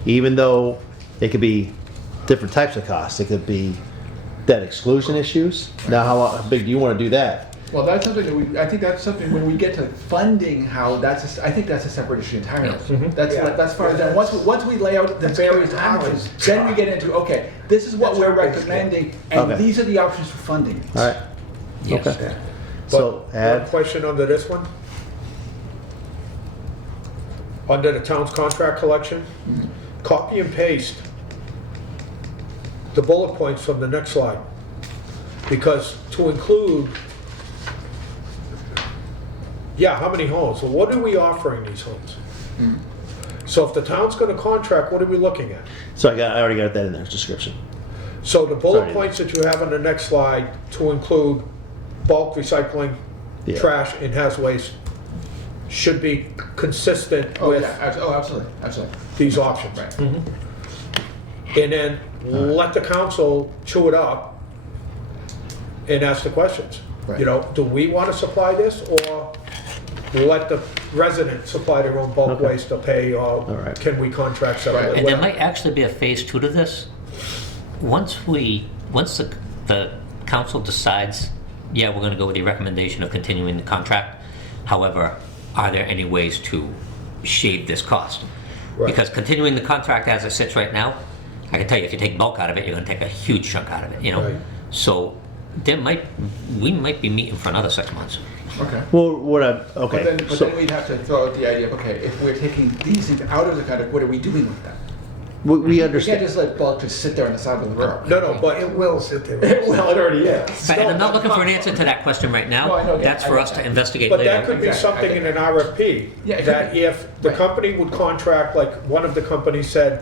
Even though it could be different types of costs, it could be debt exclusion issues. Now, how big do you wanna do that? Well, that's something that I think that's something when we get to funding, how I think that's a separate issue entirely. That's far as, once we lay out the various options, then we get into, okay, this is what we're recommending, and Okay. these are the options for funding. Alright, Yes. okay. But So one add, question under this one. Under the town's contract collection, copy and paste the bullet points from the next slide. Because to include, yeah, how many homes? Well, what are we offering these homes? So if the town's gonna contract, what are we looking at? so I already got that in there, description. So the bullet Sorry. points that you have on the next slide to include bulk recycling, Yeah. trash, and hazardous waste should be consistent Oh, with yeah, absolutely, absolutely. these options. Right. And then let the council chew it up and ask the questions. Right. You know, do we want to supply this, or let the resident supply their own bulk Okay. waste to pay, or right. can we contract Right. separately? And there might actually be a phase 2 to this. Once the council decides, yeah, we're gonna go with the recommendation of continuing the contract, however, are there any ways to shave this cost? Right. Because continuing the contract as it sits right now, I can tell you, if you take bulk out of it, you're gonna take a huge chunk out of it, you know? Right. So we might be meeting for another 6 months. Okay. Well, But okay, then so, we'd have to throw out the idea of, okay, if we're taking these things out of the contract, what are we doing with them? we We can't understand, just let bulk just sit there on the side of the road. No, but, It will sit there. Well, it already is. And I'm not looking for an answer to that question right No, I now. know, That's I for get us to that. investigate but that later. could be Exactly, something I in get an RFP. Yeah, it could That be. if the Right. company would contract, like one of the companies said,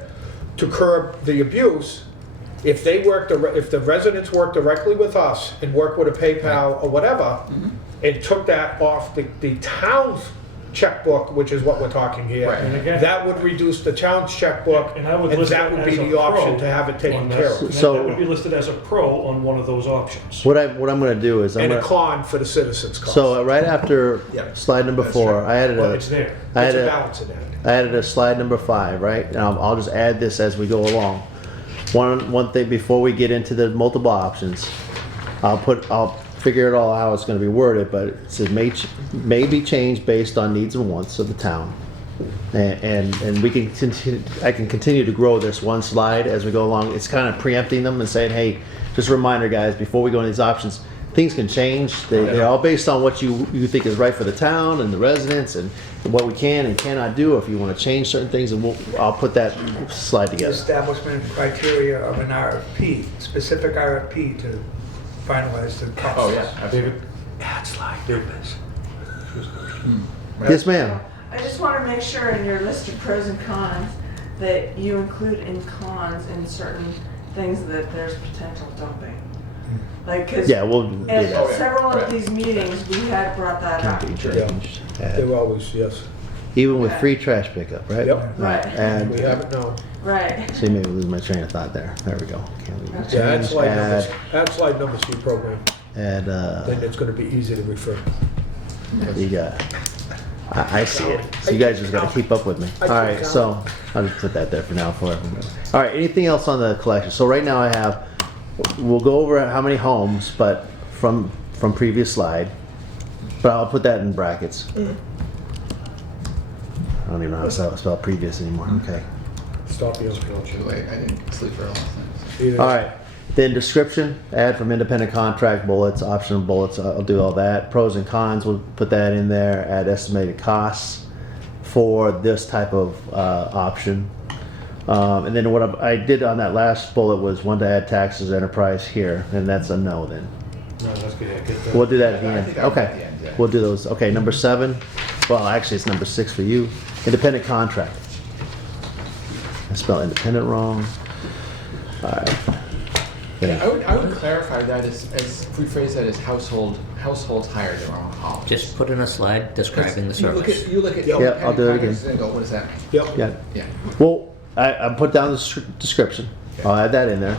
to curb the abuse, if the residents work directly with us and work with a PayPal or whatever, and took that off the town's checkbook, which is what we're talking here, Right. And again- that would reduce the town's checkbook, And I would and list that it would be as a the option pro to have it taken on care this. of. And So- that would be listed as a pro on one of those options. what I'm gonna do is, I'm And a gonna, con for the citizens cost. so right after Yeah, slide number that's 4, right. I added Well, a, it's there. I It's had a a, balancing act. I added a slide number 5, right? And I'll just add this as we go along. One thing before we get into the multiple options, I'll figure it all out how it's gonna be worded, but it says may be changed based on needs and wants of the town. And we can continue, I can continue to grow this one slide as we go along. It's kind of preempting them and saying, hey, just a reminder, guys, before we go into these options, things can change. They're all based on what you think is right for the town and the residents and what we can and cannot do. If you want to change certain things, and I'll put that slide together. Establishment criteria of an RFP, specific RFP to finalize the costs. Oh, yeah, David? Add slide numbers. Yes, ma'am. I just want to make sure in your list of pros and cons that you include in cons in certain things that there's potential dumping. Like, because Yeah, we'll do at that. several Right. of these meetings, we had brought that up. Can be Yeah. changed. They were always, yes. Even with free trash pickup, right? Yep. Right. Add. We have it now. Right. See, maybe lose my train of thought there. There we go. Can we Okay. Yeah, add change, slide numbers, add slide numbers to your program, add, then it's gonna be easy to refer. you got, I see it. So you guys just gotta keep up with me. I All right, keep so I'll just put that there for now for everyone. All right, anything else on the collection? So right now I have, we'll go over how many homes, but from previous slide, but I'll put that in brackets. I don't even know how to spell previous anymore. Okay. Stop you. Too late. I didn't sleep for a long time. Either- All right. Then description, add from independent contract bullets, optional bullets. I'll do all that. Pros and cons, we'll put that in there. Add estimated costs for this type of option. And then what I did on that last bullet was one to add taxes enterprise here, and that's a no then. No, that's good, yeah, get that. We'll do that at the I end. think that was at the Okay. end, yeah. We'll do those. Okay, number 7. Well, actually, it's number 6 for you. Independent contract. I spelled independent wrong. All right. Yeah. I would clarify that as rephrase that as households hire their own homes. Just put in a slide describing the service. You look at Yeah, independent I'll do it again. contractors and go, what does that mean? Yep. Yeah. Yeah. Well, I put down the description. I'll add that in there.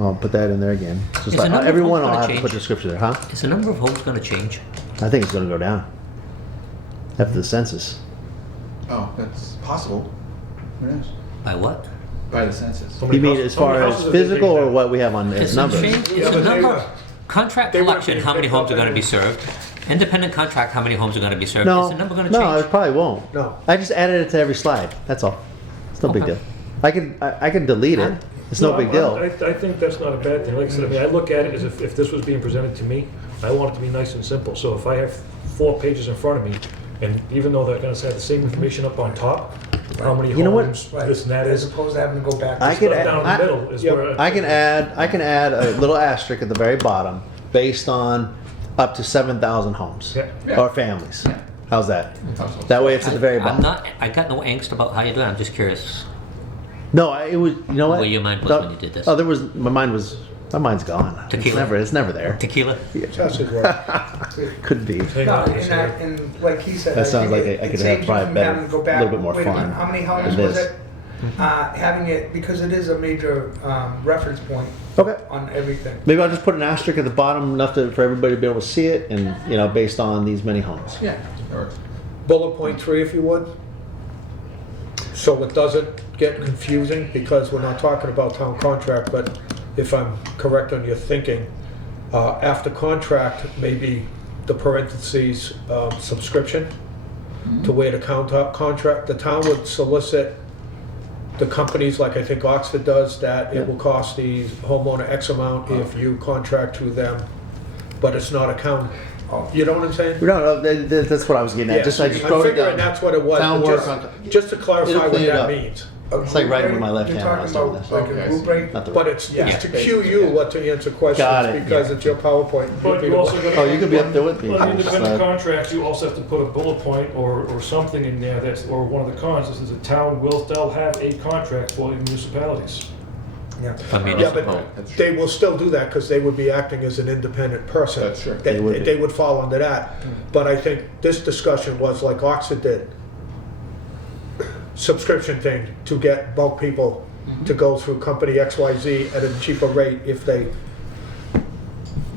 I'll put that in there again. Just Is the like number of everyone homes will gonna have to put change? description there, huh? Is the number of homes gonna change? I think it's going to go down after the census. Oh, that's possible. Who knows? By what? By the census. How You many mean houses- as how many far as houses have they physical taken or down? what we have on as It's a numbers? change, Yeah, it's a but they- number. Contract they weren't collection, being how many picked homes up are gonna be anyway. served? Independent contract, how many homes are gonna be served? No, Is the number gonna no, change? it probably won't. No. I just added it to every slide. That's all. It's no big Okay. deal. I can delete it. It's no big deal. I think that's not a bad thing. Like I said, I mean, I look at it as if this was being presented to me, I want it to be nice and simple. So if I have 4 pages in front of me, and even though they're gonna have the same information up on top, how many You know what? homes, this and that As is, opposed to having to go back. I to could stuff add- down I- the middle is Yep. where. I can add a little asterisk at the very bottom based on up to 7,000 homes Yeah. or families. Yeah. How's that? Households. That way it's at the very I'm bottom. not, I got no angst about how you do it, I'm just curious. No, it was. You know what? Where your mind was No, when you did this. Oh, there was. My mind's gone. Tequila. It's never there. Tequila? Just his word. Could be. Hang No, on, and like he said. That I sounds think like I it could saves have you probably from better, having to go a back. little bit more Wait a minute, fun. How many than homes was this. it? Having it, because it is a major reference point Okay. on everything. Maybe I'll just put an asterisk at the bottom enough for everybody to be able to see it, and based on these many homes. Yeah. Or, Bullet point 3, if you would. So it doesn't get confusing, because we're not talking about town contract, but if I'm correct on your thinking, after contract, maybe the parentheses, subscription, to where the contract, the town would solicit the companies, like I think Oxford does, that Yeah. it will cost the homeowner X amount if you contract through them, but it's not account. You know what I'm saying? No, that's what I was getting at. I just I'm wrote it figuring down. that's what it was. Town but work just- on- Just to clarify It'll what clean it that up. means. It's like writing with my left You're hand when I talking saw about this. like a Okay, I group see. rate? Not the But it's Yeah, to cue basically, you yeah. what to answer Got questions, it. because it's your PowerPoint. But you also got. Oh, you could be up there with me. On Just, independent contracts, you also have to put a bullet point or something in there or one of the cons, this is the town will still have a contract for municipalities. Yeah. A Yeah, municipal. but That's true. they will still do that, because they would be acting as an independent person. That's true. They would be. They would fall under that. But I think this discussion was like Oxford did. Subscription thing, to get bulk people to go through company XYZ at a cheaper rate if they,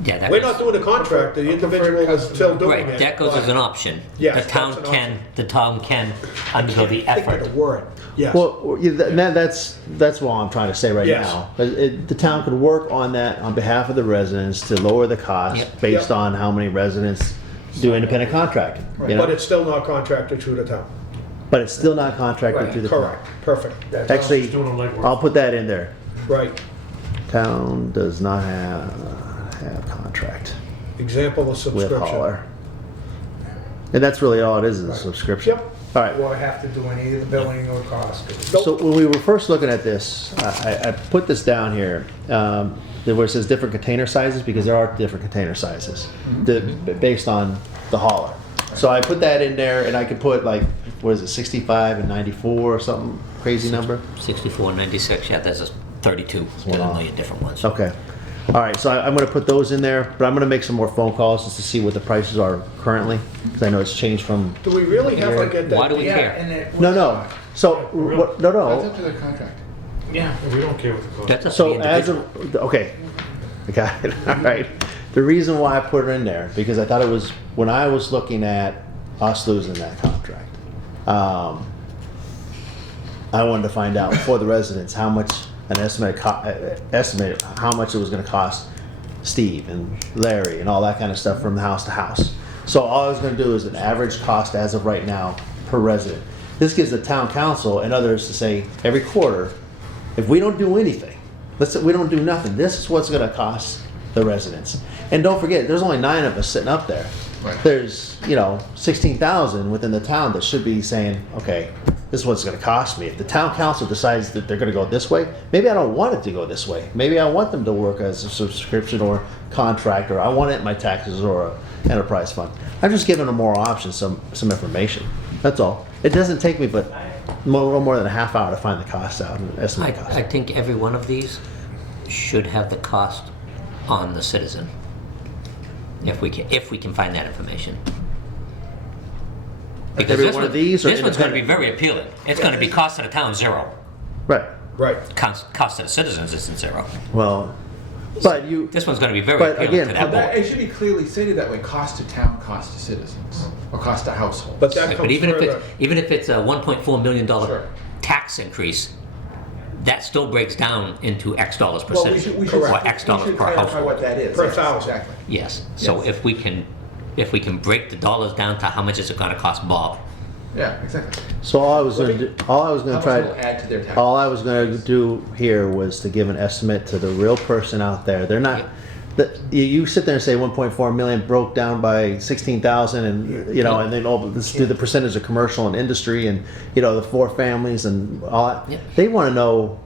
Yeah, that we're goes- not doing a contract, the A preferred individual is still customer. doing Right, it. that goes but- as an option. Yes, The that's town an can, option. the town can undergo the Think of effort. the word, yes. Well, that's what I'm trying to say right Yes. now. The town can work on that on behalf of the residents to lower the cost Yep. based Yep. on how many residents do independent contracting, you know? But it's still not contracted through the town. But it's still not contracted Right, through the town. Correct, perfect, That's Actually, Just doing the legwork. I'll put that in there. right. Town does not have contract Example of with subscription. hauler. And that's really all it is a subscription. Yep. All right. Or have to do any of the billing or cost. So when we were first looking at this, I put this down here, where it says different container sizes, because there are different container sizes based on the hauler. So I put that in there, and I could put like, what is it, 65 and 94 or something crazy number? 64, 96, yeah, there's a 32, there's a million different ones. Okay. All right, so I'm going to put those in there, but I'm going to make some more phone calls just to see what the prices are currently, because I know it's changed from. Do we really have to get that? Why do we Yeah, care? and it. No. So what, no. That's up to the contract. Yeah. We don't care what the cost. That's up to So the as individual. of, okay, I got it, all right. The reason why I put it in there, because I thought it was, when I was looking at us losing that contract, I wanted to find out for the residents how much, an estimate how much it was gonna cost Steve and Larry and all that kind of stuff from house to house. So all I was gonna do is an average cost as of right now per resident. This gives the town council and others to say, every quarter, if we don't do anything, let's say we don't do nothing, this is what's gonna cost the residents. And don't forget, there's only 9 of us sitting up there. Right. There's, 16,000 within the town that should be saying, okay, this is what it's gonna cost me. If the town council decides that they're gonna go this way, maybe I don't want it to go this way. Maybe I want them to work as a subscription or contract, or I want it in my taxes or a enterprise fund. I'm just giving them more options, some information. That's all. It doesn't take me but more than a half hour to find the cost out and estimate the cost. I think every one of these should have the cost on the citizen. If we can find that information. Because Every one of these, or this one's going to be independent? very appealing. It's going to be cost to the town 0. Right. Right. Cost to the citizens isn't 0. Well, but you, This one's going to be very But appealing again, to Well, that board. it should be clearly stated that way, cost to town, cost to citizens, or cost to households. But that But comes even further. if it's a $1.4 million Sure. tax increase, that still breaks down into X dollars per Well, citizen, we should or X dollars per clarify household. what that is. Per Yes, thousand. Exactly. Yes, so Yes. if we can break the dollars down to how much is it gonna cost Bob? Yeah, exactly. so all I was gonna do, How much will add to their taxes? all I was gonna do here was to give an estimate to the real person out there. They're not, you sit there and say 1.4 million broke down by 16,000 and, and then, let's do the percentage of commercial and industry and, the 4 families and all that. Yeah. They wanna know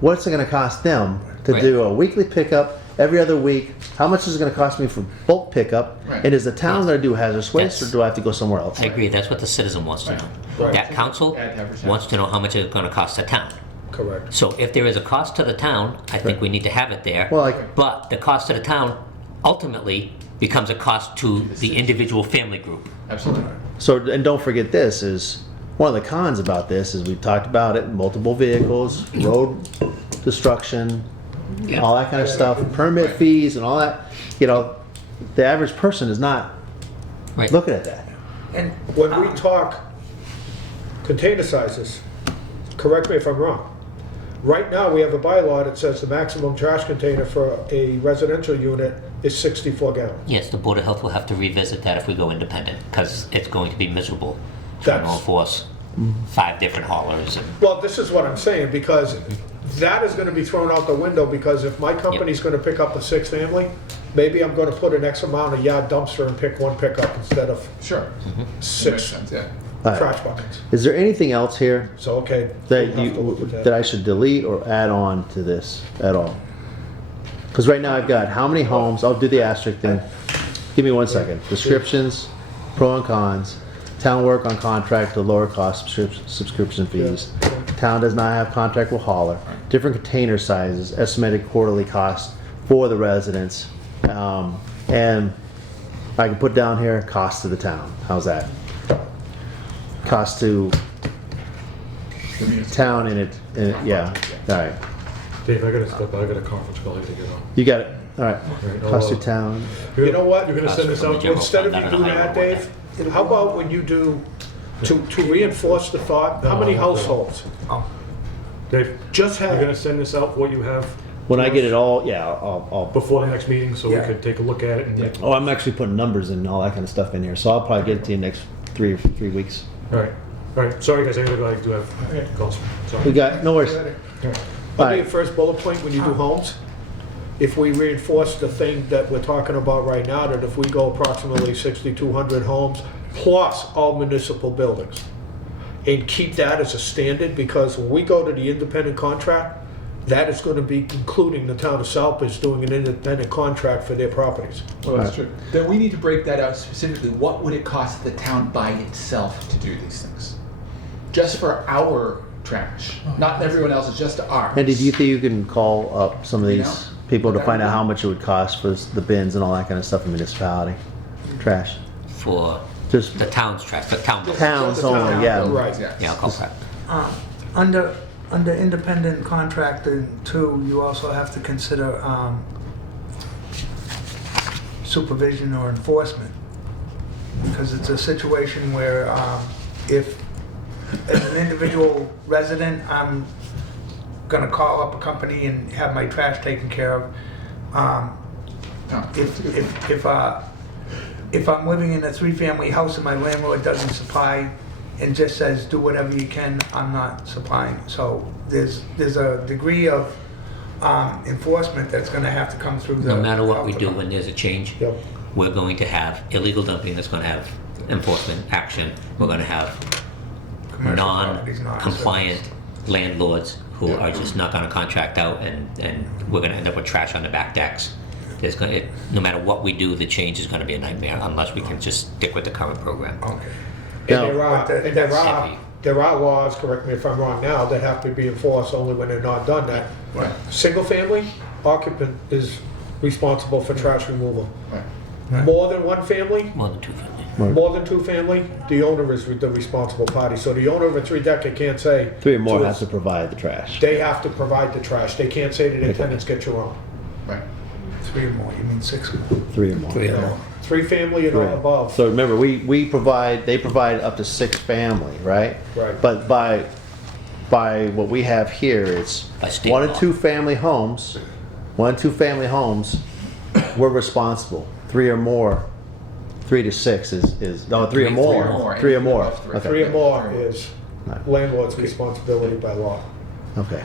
what's it gonna cost them to Right. do a weekly pickup every other week? How much is it gonna cost me for bulk pickup? Right. And is the town gonna do hazardous waste, or That's- do I have to go somewhere else? I agree, that's what the citizen wants to know. Right. That council Add 10%. wants to know how much it's gonna cost the town. Correct. So if there is a cost to the town, I think we need to have it there. Well, like- But the cost to the town ultimately becomes a cost to the individual family group. Absolutely. So, and don't forget this is, one of the cons about this is we talked about it, multiple vehicles, road destruction, Yeah. all that kind of stuff, permit fees and all that. The average person is not Right. looking at that. And When we talk container sizes, correct me if I'm wrong. Right now, we have a bylaw that says the maximum trash container for a residential unit is 64 gallons. Yes, the Board of Health will have to revisit that if we go independent, because it's going to be miserable trying to That's- enforce 5 different haulers and Well, this is what I'm saying, because that is gonna be thrown out the window, because if my company's gonna pick up a 6 family, maybe I'm gonna put an X amount of yard dumpster and pick one pickup instead of Sure. That makes 6 sense, yeah. All right. trash buckets. Is there anything else here So, okay. that we'll have to look at that I should delete or add on to this at all? Because right now I've got how many homes, I'll do the asterisk thing. Give me 1 second. Descriptions, pro and cons, town work on contract to lower cost subscription fees. Yeah. Town does not have contract with hauler. Different container sizes, estimated quarterly cost for the residents. And I can put down here, cost to the town. How's that? Cost to town in it, yeah, all right. Dave, I gotta step out, I got a conference call I gotta get on. You got it, all right. Right, Cost to I'll, town, You know what? You're gonna send this out to us? Instead of you do that, Dave, how about when you do, to reinforce the thought, how many households? Dave, Just you're gonna have, send this out, what you have? When I get it all, yeah, I'll before the next meeting, so we Yeah. could take a look at it and make, oh, I'm actually putting numbers and all that kind of stuff in here, so I'll probably get it to you next 3 weeks. all right, sorry guys, I do have calls, We sorry. got, no worries. I'll be your first bullet point when you do homes. If we reinforce the thing that we're talking about right now, that if we go approximately 6,200 homes plus all municipal buildings, and keep that as a standard, because when we go to the independent contract, that is going to be including the town of Southbridge doing an independent contract for their properties. Well, that's true. Then we need to break that out specifically. What would it cost the town by itself to do these things? Just for our trash, not everyone else's, just ours. Andy, do you think you can call up some of You these know? people to find out how much it would cost for the bins and all that kind of stuff in municipality? Trash. For Just the town's trash, the town. towns Just the town only, yeah. buildings, Right. Yeah, I'll call that. Under independent contracting too, you also have to consider supervision or enforcement. Because it's a situation where if as an individual resident, I'm gonna call up a company and have my trash taken care of. If I'm living in a 3-family house and my landlord doesn't supply and just says, do whatever you can, I'm not supplying. So there's a degree of enforcement that's gonna have to come through the. No matter what we health do, department. when there's a change, Yep. we're going to have illegal dumping that's gonna have enforcement action. We're gonna have Commercial properties, not non-compliant service. landlords who are just not gonna contract out, and we're gonna end up with trash on the back decks. No matter what we do, the change is gonna be a nightmare unless we can just stick with the current program. Okay. And Now- there are laws, correct me if I'm wrong now, that have to be enforced only when they're not done that. Right. Single family occupant is responsible for trash removal. Right. More than one family, More than 2 family. more than 2 family, the owner is the responsible party. So the owner of a 3-decker can't say. 3 or more to has us, to provide the trash. They have to provide the trash. They can't say to their tenants, get your own. Right. 3 or more, you mean 6 or more? 3 or more. 3 or more. 3 family and Right. all above. So remember, they provide up to 6 family, right? Right. But by what we have here, it's By state 1 and law. 2 family homes, 1 and 2 family homes, we're responsible. 3 or more, 3 to 6 is, no, 3 or more. 3 or more. Anything above three. Okay. 3 or more is Right. landlord's responsibility by law. Okay.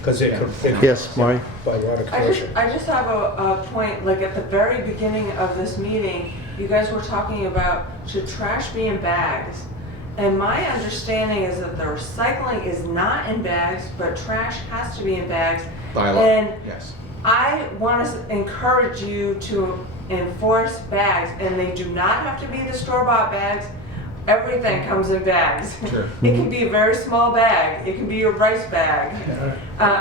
Because it could. Yes, Maureen? By law to commercial. I just have a point, like at the very beginning of this meeting, you guys were talking about, should trash be in bags? And my understanding is that the recycling is not in bags, but trash has to be in bags. By law, And yes. I want to encourage you to enforce bags, and they do not have to be the store-bought bags. Everything comes in bags. Sure. It can be a very small bag. It can be your rice bag.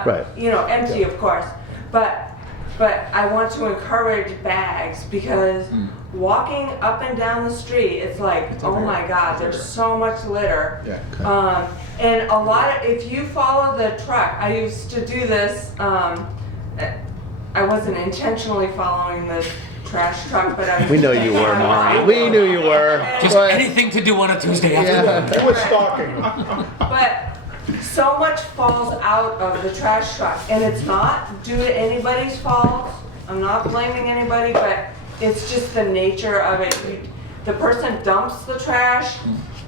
Right. You know, empty, of course. But I want to encourage bags because walking up and down the street, it's like, It's oh everywhere. my God, there's so much litter. Yeah. And a lot of, if you follow the truck, I used to do this, I wasn't intentionally following the trash truck, but I was. We know you were, Maureen. We knew you were. Just But- anything to do on a Tuesday afternoon. Yeah. Who was stalking? But so much falls out of the trash truck, and it's not due to anybody's fault. I'm not blaming anybody, but it's just the nature of it. The person dumps the trash,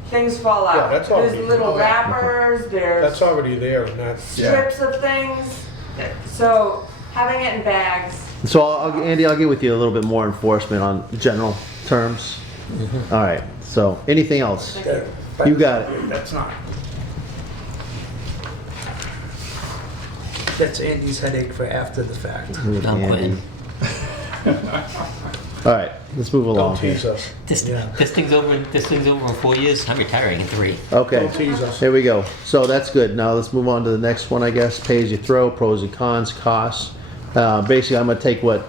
things fall out. Yeah, that's all There's we- little oh, yeah. wrappers, That's there's already there and that's. Yeah. strips of things. So having it in bags. So Andy, I'll get with you a little bit more enforcement on general terms. All right, so anything else? You got it. That's not. That's Andy's headache for after the fact. I'm quitting. All right, let's move along Don't tease here. us. This thing's over in 4 years. I'm retiring in 3. Okay, Don't tease us. here we go. So that's good. Now let's move on to the next one, I guess. Pay as you throw, pros and cons, costs. Basically, I'm gonna take what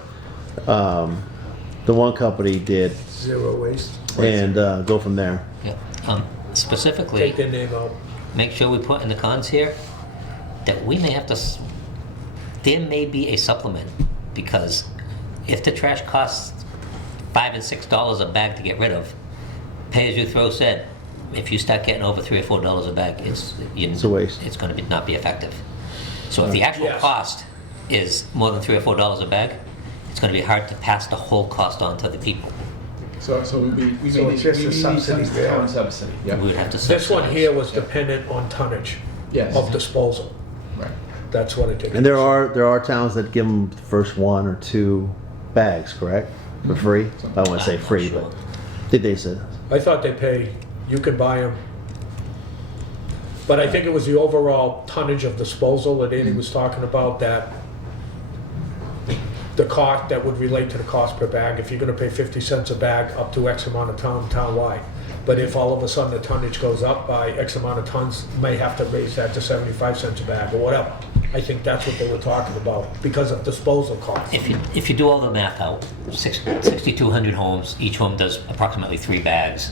the one company did Zero waste. and go from there. Yeah. Specifically, Take their name out. make sure we put in the cons here that we may have to, there may be a supplement, because if the trash costs $5 and $6 a bag to get rid of, pay as you throw said, if you start getting over $3 or $4 a bag, it's a waste. It's going to not be effective. So if the actual Yes. cost is more than $3 or $4 a bag, it's gonna be hard to pass the whole cost on to the people. So we may So need, it's just we a need subsidy some there. town subsidy, We yeah, would have to This one subsidize. here was dependent on tonnage yes, of disposal. right. That's what it did. And there are towns that give them the first 1 or 2 bags, correct? For free? I wouldn't say I'm not free, sure. but did they say? I thought they pay, you could buy them. But I think it was the overall tonnage of disposal that Andy was talking about, that the cost, that would relate to the cost per bag. If you're gonna pay 50 cents a bag up to X amount of town-wide. But if all of a sudden the tonnage goes up by X amount of tons, may have to raise that to 75 cents a bag or whatever. I think that's what they were talking about, because of disposal costs. If you do all the math out, 6,200 homes, each home does approximately 3 bags.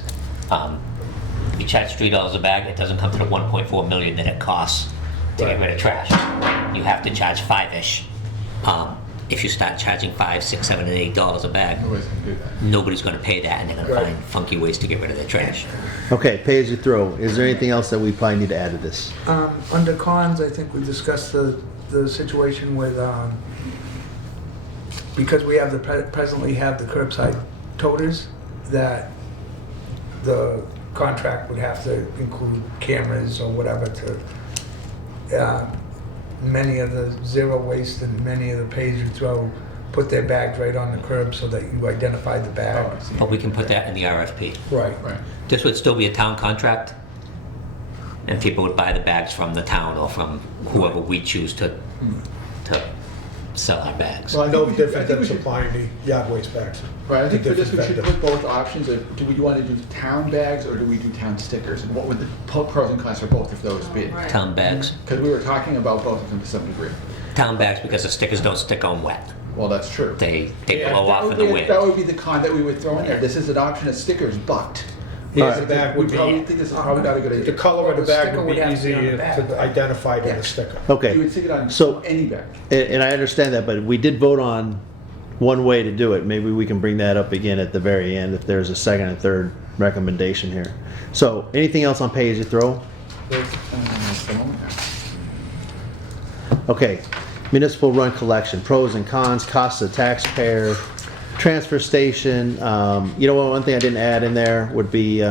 You charge $3 a bag, it doesn't come to the 1.4 million that it costs to get rid of trash. You have to charge 5-ish. If you start charging $5, $6, $7, and $8 a bag, Nobody's gonna do that. nobody's gonna pay that, and they're gonna Right. find funky ways to get rid of their trash. Okay, pay as you throw. Is there anything else that we probably need to add to this? Under cons, I think we discussed the situation with, because we have presently have the curbside toters, that the contract would have to include cameras or whatever to, many of the zero waste and many of the pay as you throw put their bags right on the curb so that you identify the Oh, bag. I see. But we can put that in the RFP. Right. Right. This would still be a town contract, and people would buy the bags from the town or from whoever we choose to sell our bags. Well, I know I think we different should- than supplying the yard waste bags. Right, I think for this, we Different should vendor. put both options, or do we want to do town bags, or do we do town stickers? And what would the pros and cons for both of those be? Right. Town bags. Because we were talking about both of them to some degree. Town bags because the stickers don't stick on wet. Well, that's true. They Yeah, blow off in the That wind. would be the con that we would throw in there. This is an option of stickers, but. Here's Alright. the bag We would probably be, think this is probably not a good the idea. color of the The bag sticker would would be have to be on the easier bag. to identify in Yeah. the sticker. You Okay, would stick it on So- any bag. and I understand that, but we did vote on one way to do it. Maybe we can bring that up again at the very end if there's a second and third recommendation here. So, anything else on pay as you throw? That's the moment now. Okay, municipal run collection, pros and cons, costs of taxpayer, transfer station. You know what, one thing I didn't add in there would be,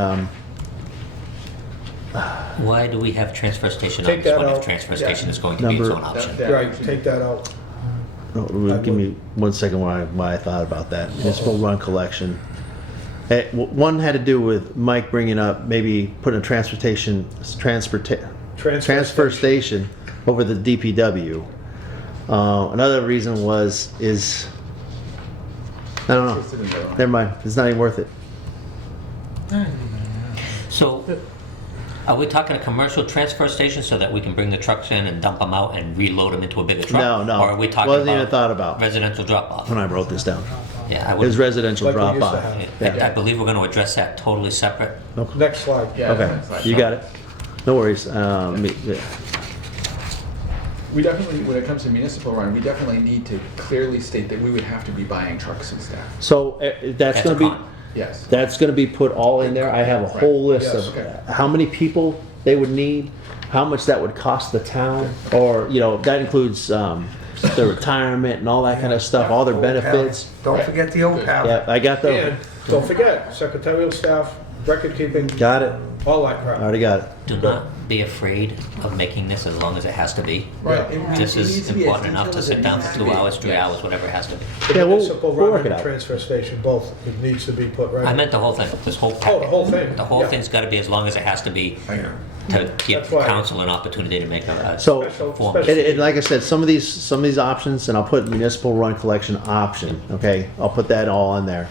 Why do we have transfer station on Take this that one if out. transfer Yeah. station is going to be its Number- own option? Right, take that out. give me 1 second why I thought about that. Municipal run collection. One had to do with Mike bringing up maybe putting a transfer station over the DPW. Another reason is I don't know. Never mind. It's not even worth it. So, are we talking a commercial transfer station so that we can bring the trucks in and dump them out and reload them into a bigger truck? No. Or are we talking Wasn't even about thought about residential drop-off? when I wrote this down. Yeah, I It was would. residential Like we drop used to off. have. Yeah. I believe we're going to address that totally separate. Next slide. Yeah, Okay, that's right. you got it. No worries. We definitely, when it comes to municipal run, we definitely need to clearly state that we would have to be buying trucks and stuff. So that's That's a going to be. con. Yes. That's going to be put all in there. I have a whole list Yes. of Okay. how many people they would need, how much that would cost the town, or that includes their retirement and all that kind of stuff, all their Old benefits. Don't forget the old pal. Yeah, I got those. And don't forget, secretarial staff, record keeping, Got it. all that crap. I already got it. Do not be afraid of making this as long as it has to be. Right. This It needs is to be as important enough to detailed as sit it down needs for to 2 be. hours, 3 Yes. hours, whatever it has to be. The Yeah, we'll municipal work run it and out. the transfer station, both, it needs to be put right. I meant the whole thing, this whole Oh, packet. the whole thing. The whole Yeah. thing's got to be as long as it has to be I know. to give That's why- council an opportunity to make a So, form. and like I said, some of these options, and I'll put municipal run collection option. Okay, I'll put that all in there.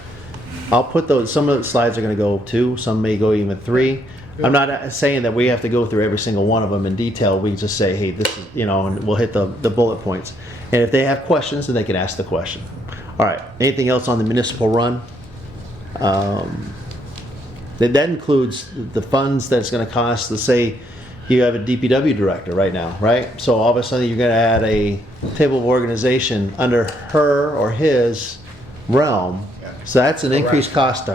I'll put those. Some of the slides are going to go 2. Some may go even 3. I'm not saying that we have to go through every single one of them in detail. We can just say, hey, this is, and we'll hit the bullet points. And if they have questions, then they can ask the question. All right. Anything else on the municipal run? That includes the funds that it's going to cost. Let's say you have a DPW director right now, right? So all of a sudden you're going to add a table of organization under her or his realm. Yeah. So that's an increased cost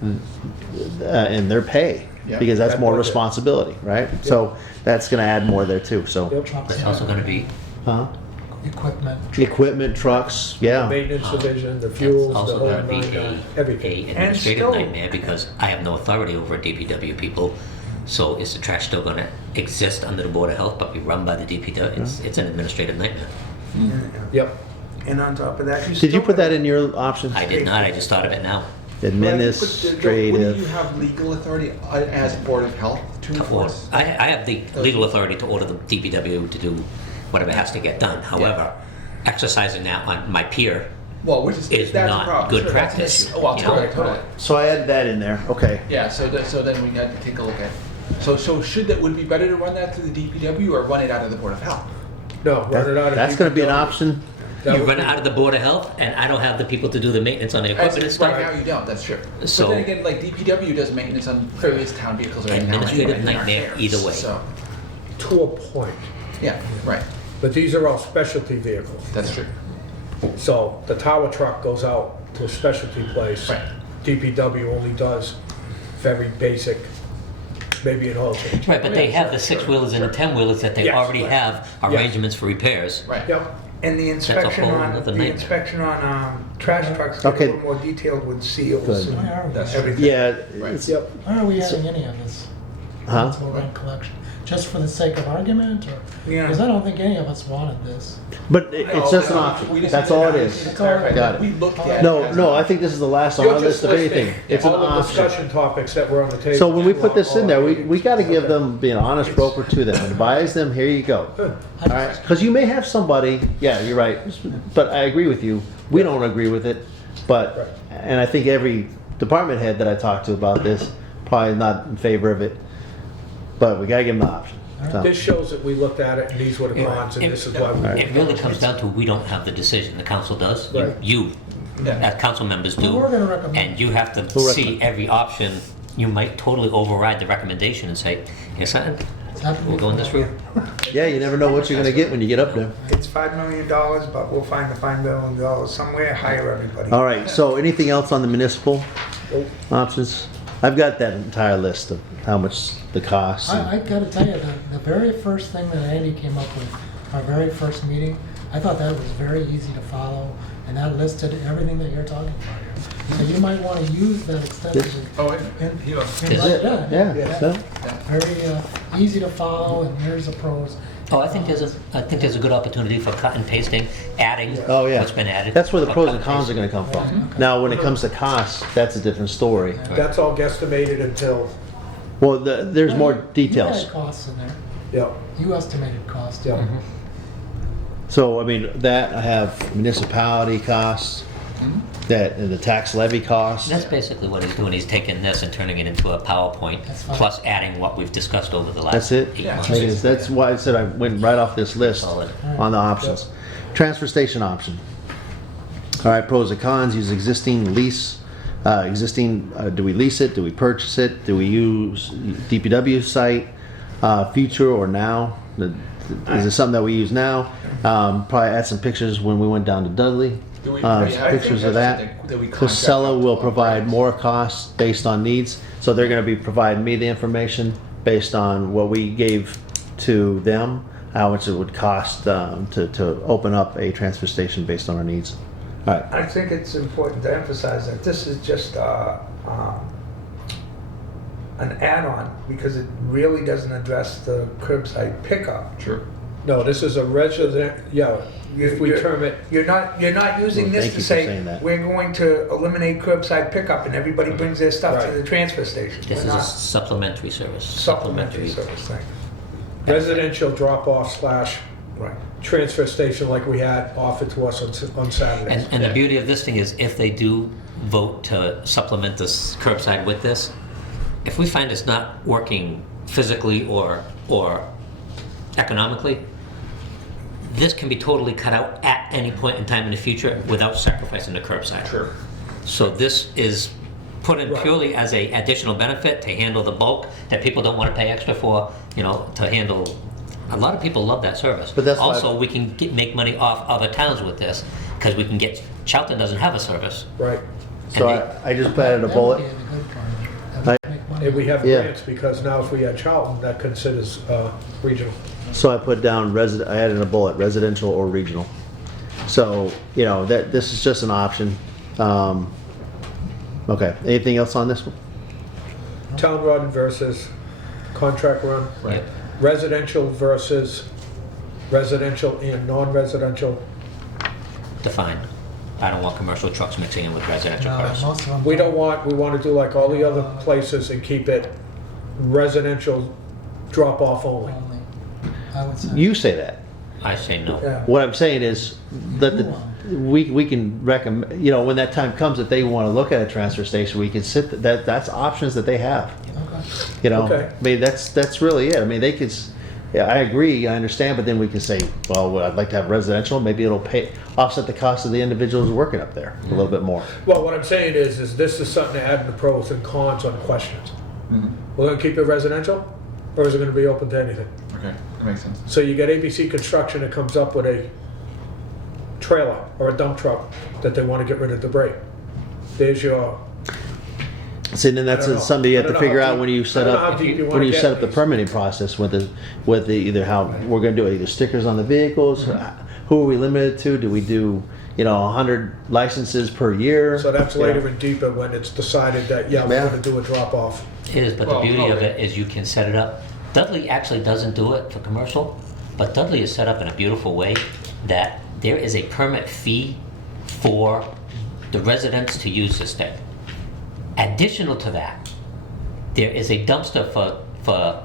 in their pay Yeah. because that's That more budget. responsibility, right? So that's going to add more there too. So Yep. It's also going to be Huh? equipment. Trucks, yeah. Maintenance division, the That's fuels, the also whole gonna be nine, everything. a administrative still- nightmare, because I have no authority over DPW people. So is the trash still gonna exist under the Board of Health, but be run by the DPW? It's an administrative nightmare. Yep. And on top of that, Did you put that in your options? I did not, I just thought of it now. Wouldn't you Administrative. have legal authority as Board of Health to enforce? I have the legal authority to order the DPW to do whatever has to get done. However, exercising that on my peer Well, which is is that's a not problem. good Sure, that's an practice, issue. Well, you know? totally. So I added that in there, okay. Yeah, so then we had to take a look at. So should that would it be better to run that through the DPW or run it out of the Board of Health? No, run it out of. That's gonna be an DPW. option. That You would run be- it out of the Board of Health, and I don't have the people to do the maintenance on the equipment and stuff. Right now you don't. That's true. So- but then again, like DPW does maintenance on various town vehicles right now. Administrative anyway, and nightmare they're theirs. either way. So To a point, yeah, right. but these are all specialty vehicles. That's true. So the tower truck goes out to a specialty place. Right. DPW only does very basic, maybe an oil change. Right, but they have the 6-wheelers and the 10-wheelers that they Yes. already have arrangements for repairs. Right. Yep, And the inspection whole on, nother the nightmare. inspection on trash trucks get a Okay. little more detailed with seals Good. Why and are we, That's everything. Yeah, Right. it's- yep. why are we adding any of this? huh? Municipal rent collection? Just for the sake of argument, or? Yeah. Because I don't think any of us wanted this. But it's just an option, that's all it is. Got it. We looked at No, it as no, an I think this is the last on You're our just list of listing anything. It's an all the option. discussion topics that were on the table. So when we put this in there, we All gotta give okay. them, be an honest broker to them, advise them, here you go. All right, because you may have somebody, yeah, you're right, but I agree with you, we don't agree with it, but, and I think every department head that I talked to about this, probably not in favor of it, but we gotta give them the option. So, This shows that we looked at it and these were the cons and this is why we. It really comes down to, we don't have the decision, the council does. Right. You, Yeah. as council members Well, do. we're gonna recommend. And you have to We'll see recommend. every option. You might totally override the recommendation and say, here's something, It's happened we're going this before. route. yeah, you never know what you're gonna get when you get up there. It's $5 million, but we'll find the $5 million somewhere, hire everybody. All right, so anything else on the municipal options? I've got that entire list of how much the cost. I gotta tell you, the very first thing that Andy came up with, our very first meeting, I thought that was very easy to follow, and that listed everything that you're talking about here. So you might wanna use that extensively. Oh, And- he was. and Is like it? that, Yeah, so, Very easy to follow, and here's the pros. Oh, I think there's a good opportunity for cut and pasting, adding oh, yeah. what's been added. That's where the Or pros cut and cons are paste. gonna come from. Now, when it comes to costs, that's a different story. That's all guesstimated until, Well, there's more You details. had costs in there, yeah, you estimated costs. yeah. So, I mean, that I have municipality costs, that, and the tax levy costs. That's basically what he's doing. He's taking this and turning it into a PowerPoint, That's fine. plus adding what we've discussed over the last That's it? 8 Yeah. months. That's why I said I went right off this list Solid. on the options. Transfer station option. All right, pros and cons, use existing lease, do we lease it, do we purchase it, do we use DPW site, future or now? Is it something that we use now? Probably add some pictures when we went down to Dudley. Do we- Some yeah, I think pictures of that's that. something that we Casella contract will out to provide brands. more costs based on needs, so they're gonna be providing me the information based on what we gave to them, how much it would cost to open up a transfer station based on our needs. All right, I think it's important to emphasize that this is just an add-on, because it really doesn't address the curbside pickup. Sure. No, this is a resident, yeah, if we You're- term it, You're not using Well, this thank to you for say, saying that. we're going to eliminate curbside pickup and everybody brings their stuff to Right. the transfer station. This We're is a not. supplementary service. Supplementary service thing. residential drop-off slash Right. transfer station like we had offered to us on Saturdays. And the beauty of this thing is, if they do vote to supplement this curbside with this, if we find it's not working physically or economically, this can be totally cut out at any point in time in the future without sacrificing the curbside. Sure. So this is put in Right. purely as a additional benefit to handle the bulk that people don't want to pay extra for, to handle. A lot of people love that service. But that's why- also, we can make money off other towns with this, because we can get, Charlton doesn't have a service. Right, so I just added a That would bullet. be the good part of it. That would make money. and we have Yeah. grants, because now if we had Charlton, that considers regional. So I put down I added a bullet, residential or regional. So, you know, that this is just an option. Okay, anything else on this one? Town run versus contract run. Right. Residential versus residential and non-residential. Defined. I don't want commercial trucks mixing in with residential No, cars. most of them. We want to do like all the other places and keep it residential drop off only. Only, I would say. You say that. I say no. Yeah. What I'm saying is that we can recommend, you know, when that time comes that they want to look at a transfer station, we can that's options that they have. Okay. You know, Okay. I mean, that's really it. I mean, they could, yeah, I agree, I understand, but then we can say, well, I'd like to have residential, maybe it'll offset the cost of the individuals working up there a little bit more. Well, what I'm saying is this is something to add in the pros and cons on questions. Mhm. We're gonna keep it residential, or is it gonna be open to anything? Okay, that makes sense. So you get ABC Construction that comes up with a trailer or a dump truck that they want to get rid of debris. There's your, See, then that's I don't know. something you have I to don't know figure how out deep- when you set I don't know up, how deep you when wanna you get set up the these. permitting process with the either how, we're gonna do either stickers on the vehicles, who are we limited to? Do we do, you know, 100 licenses per year? so that's You know? later and deeper when it's decided that, yeah, we're Yeah. gonna do a drop off. It is, but Well, the beauty of okay. it is you can set it up. Dudley actually doesn't do it for commercial, but Dudley is set up in a beautiful way that there is a permit fee for the residents to use this thing. Additional to that, there is a dumpster for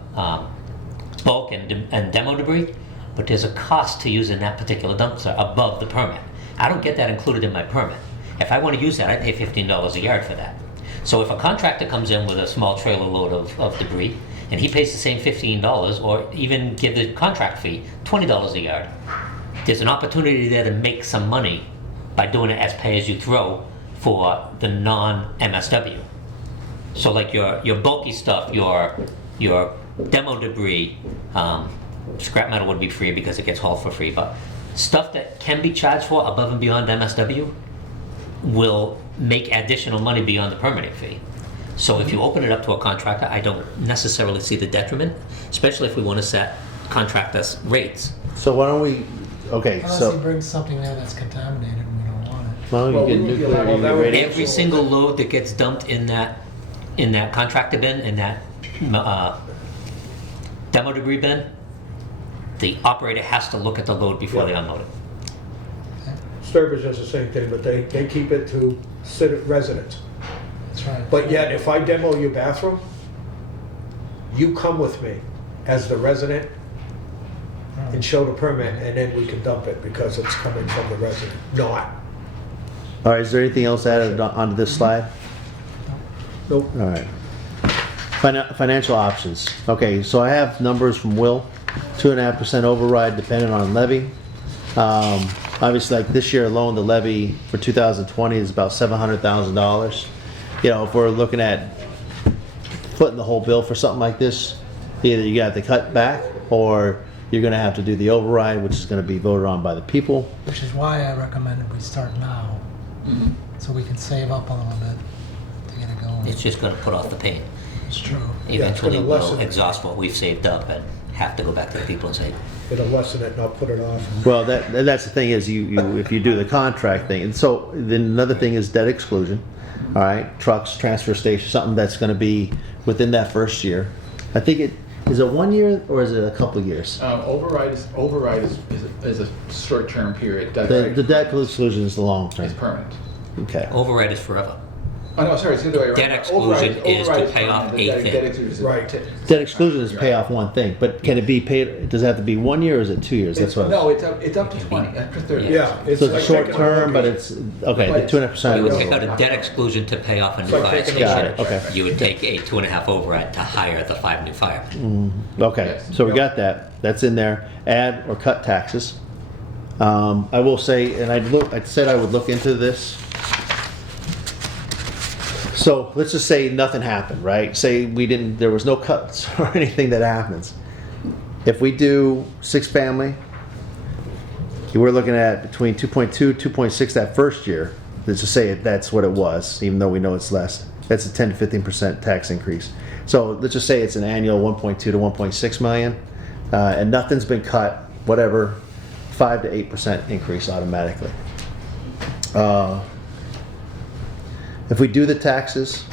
bulk and demo debris, but there's a cost to using that particular dumpster above the permit. I don't get that included in my permit. If I want to use that, I pay $15 a yard for that. So if a contractor comes in with a small trailer load of debris, and he pays the same $15, or even give the contract fee, $20 a yard, there's an opportunity there to make some money by doing it as pay-as-you-throw for the non-MSW. So like your bulky stuff, your demo debris, scrap metal would be free because it gets hauled for free, but stuff that can be charged for above and beyond MSW will make additional money beyond the permitting fee. So if you open it up to a contractor, I don't necessarily see the detriment, especially if we want to set contractors rates. So why don't we, okay, Unless he so, brings something there that's contaminated and we don't want it. well, Well, you we get would be nuclear, allowed- you that get would be- radio. Every single load that gets dumped in that contractor bin, in that demo debris bin, the operator has to look at the load before they unload it. Sturbridge does the same thing, but they keep it to residents. That's right. But yet, if I demo your bathroom, you come with me as the resident and show the permit, and then we can dump it because it's coming from the resident, not. All right, is there anything else added onto this slide? Nope. All right. Financial options. Okay, so I have numbers from Will. 2.5% override dependent on levy. Obviously, like this year alone, the levy for 2020 is about $700,000. You know, if we're looking at footing the whole bill for something like this, either you have to cut back or you're going to have to do the override, which is going to be voted on by the people. Which is why I recommended we start now, so we can save up a little bit to get it going. It's just going to put off the pain. It's true. Eventually, gonna we'll lessen- exhaust what we've saved up and have to go back to the people and say, It'll lessen it, not put it off. Well, that's the thing is you if you do the contract thing, and so then another thing is debt exclusion. All right, trucks, transfer station, something that's going to be within that first year. I think it is it 1 year or is it a couple of years? Override is a short-term period. The debt exclusion is the long term. is permanent. Okay. override is forever. Oh, no, sorry, it's the other way around. Debt exclusion is to pay off permanent. a thing. Debt exclusion is Right. Debt exclusion is pay off one thing, but can it be paid? Does it have to be 1 year or is it 2 years? That's what. No, it's up to 20, up to 30. Yeah. So it's like short taking a term, but mortgage. it's okay. The 2.5%. You would is- take out a debt exclusion to pay off a new like fire taking a Got station. it. Okay. You would take a 2.5 override to hire the 5 new firemen. Okay, Yes. so we got that. That's in there. Add or cut taxes. I will say, and I said I would look into this. So let's just say nothing happened, right? Say there was no cuts or anything that happens. If we do 6 family, we're looking at between 2.2, 2.6 that first year. Let's just say that's what it was, even though we know it's less. That's a 10 to 15% tax increase. So let's just say it's an annual 1.2 to 1.6 million. and nothing's been cut, whatever, 5 to 8% increase automatically. If we do the taxes,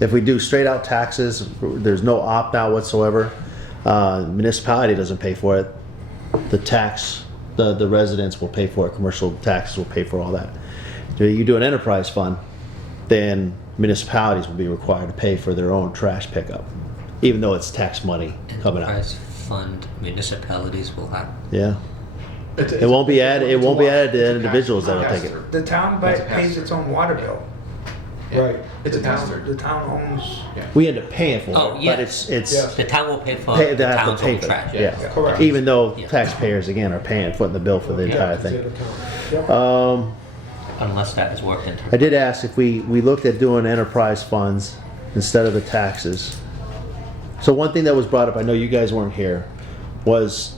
if we do straight out taxes, there's no opt out whatsoever. Municipality doesn't pay for it. The residents will pay for it. Commercial taxes will pay for all that. You do an enterprise fund, then municipalities will be required to pay for their own trash pickup, even though it's tax money coming out. Enterprise fund municipalities will have. Yeah, it won't be added. It won't be added to individuals. I don't think it. The town It's a pays its own water bill. Right. It's a The town- pass-through. The town owns, We end up paying for Oh, it, yeah. but it's Yes. The town will pay for they the have town's to pay own for trash. it. Yeah. Correct. Even though Yeah. taxpayers again are paying, footing the bill for the entire It's the thing. other town. Yep. Unless that is worked into. I did ask if we looked at doing enterprise funds instead of the taxes. So one thing that was brought up, I know you guys weren't here, was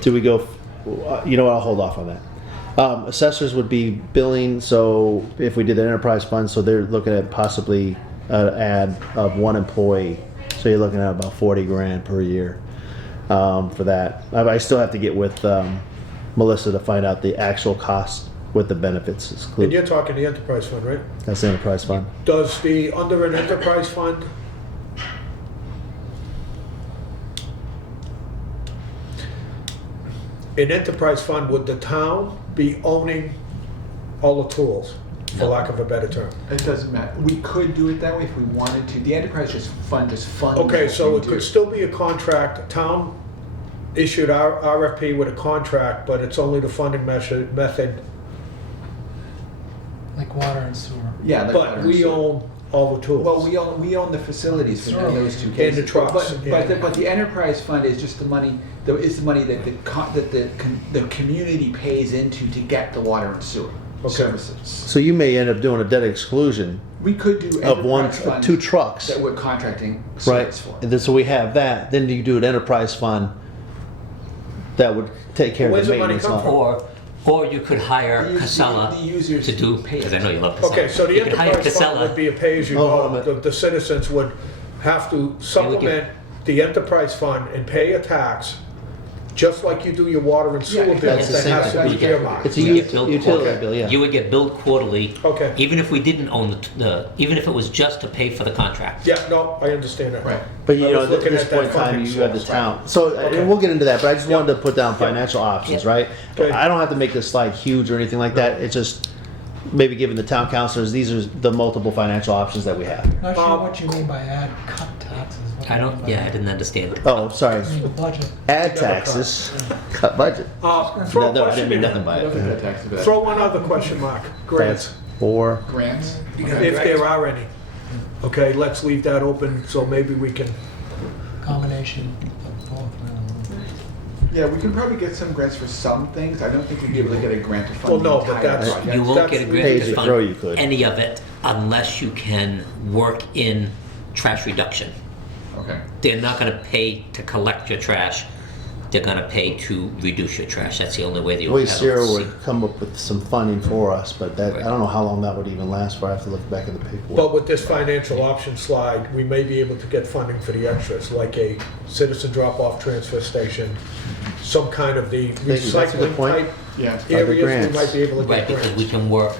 do we go? You know what? I'll hold off on that. Assessors would be billing. So if we did an enterprise fund, so they're looking at possibly an ad of one employee. So you're looking at about 40 grand per year for that. I still have to get with Melissa to find out the actual cost with the benefits And excluded. you're talking the enterprise fund, right? That's the enterprise fund. Does under an enterprise fund, an enterprise fund, would the town be owning all the tools, for lack of a better term? It doesn't matter. We could do it that way if we wanted to. The enterprise fund just funds. Okay, what so we it do. could still be a contract, town issued our RFP with a contract, but it's only the funding method, Like water and sewer. Yeah, like water but and we sewer. own all the tools. Well, we own the facilities for Sure. those two And cases. the trucks, But the enterprise fund is just the money, is the money that the community pays into to get the water and sewer Okay. services. So you may end up doing a debt exclusion We could do of enterprise funds two trucks, that we're contracting right? sites for. And then, so we have that. Then you do an enterprise fund that would take care Where's of the the money maintenance. come and all. Or you could hire The Casella users to do, pay because it. I know you love Casella. Okay, so the You could hire enterprise fund Casella. would be a Oh, pay-as-you-go. The citizens would have to supplement the enterprise fund and pay a tax, just like you do your water and sewer Yeah, bills that's the that same has to thing. be You get- earmarked. It's a You get billed utility quarterly. bill, yeah. You would get billed quarterly. Okay. Even if we didn't own even if it was just to pay for the contract. Yeah, no, I understand that. Right. But you I know, was at looking this at that point in time, funding you have the source. town. So Okay. and we'll get into that, but I just wanted to put down Yeah. financial options, Yeah. right? Okay. I don't have to make this slide huge or anything like that. It's just maybe giving the town councilors, these are the multiple financial options that we have. Not sure what you mean by add cut taxes. What I do you don't, mean by yeah, I that? didn't understand it. Oh, sorry. I mean the budget. Add taxes, cut budget. Throw No, a no, I question didn't mean in. nothing by I don't think it. that tax is bad. Throw one other question mark, grants, Or Grants? if there are any. Okay, let's leave that open, so maybe we can, Combination of both. I don't know. Yeah, we can probably get some grants for some things. I don't think we'd be able to get a grant to Well, fund the no, but entire that's- project. You won't get a That's grant pay to as you throw, you fund could. any of it unless you can work in trash reduction. Okay. They're not gonna pay to collect your trash. They're gonna pay to reduce your trash. That's the only way they the way will Sarah ever would come up with some funding for us, but that, I don't know how long that would even last for. I have to look back at the paperwork. but with this financial option slide, we may be able to get funding for the extras, like a citizen drop-off transfer station, some kind of the you. That's a good recycling point. type Yeah. areas, we grants. might be able to Right, get because we grants. can work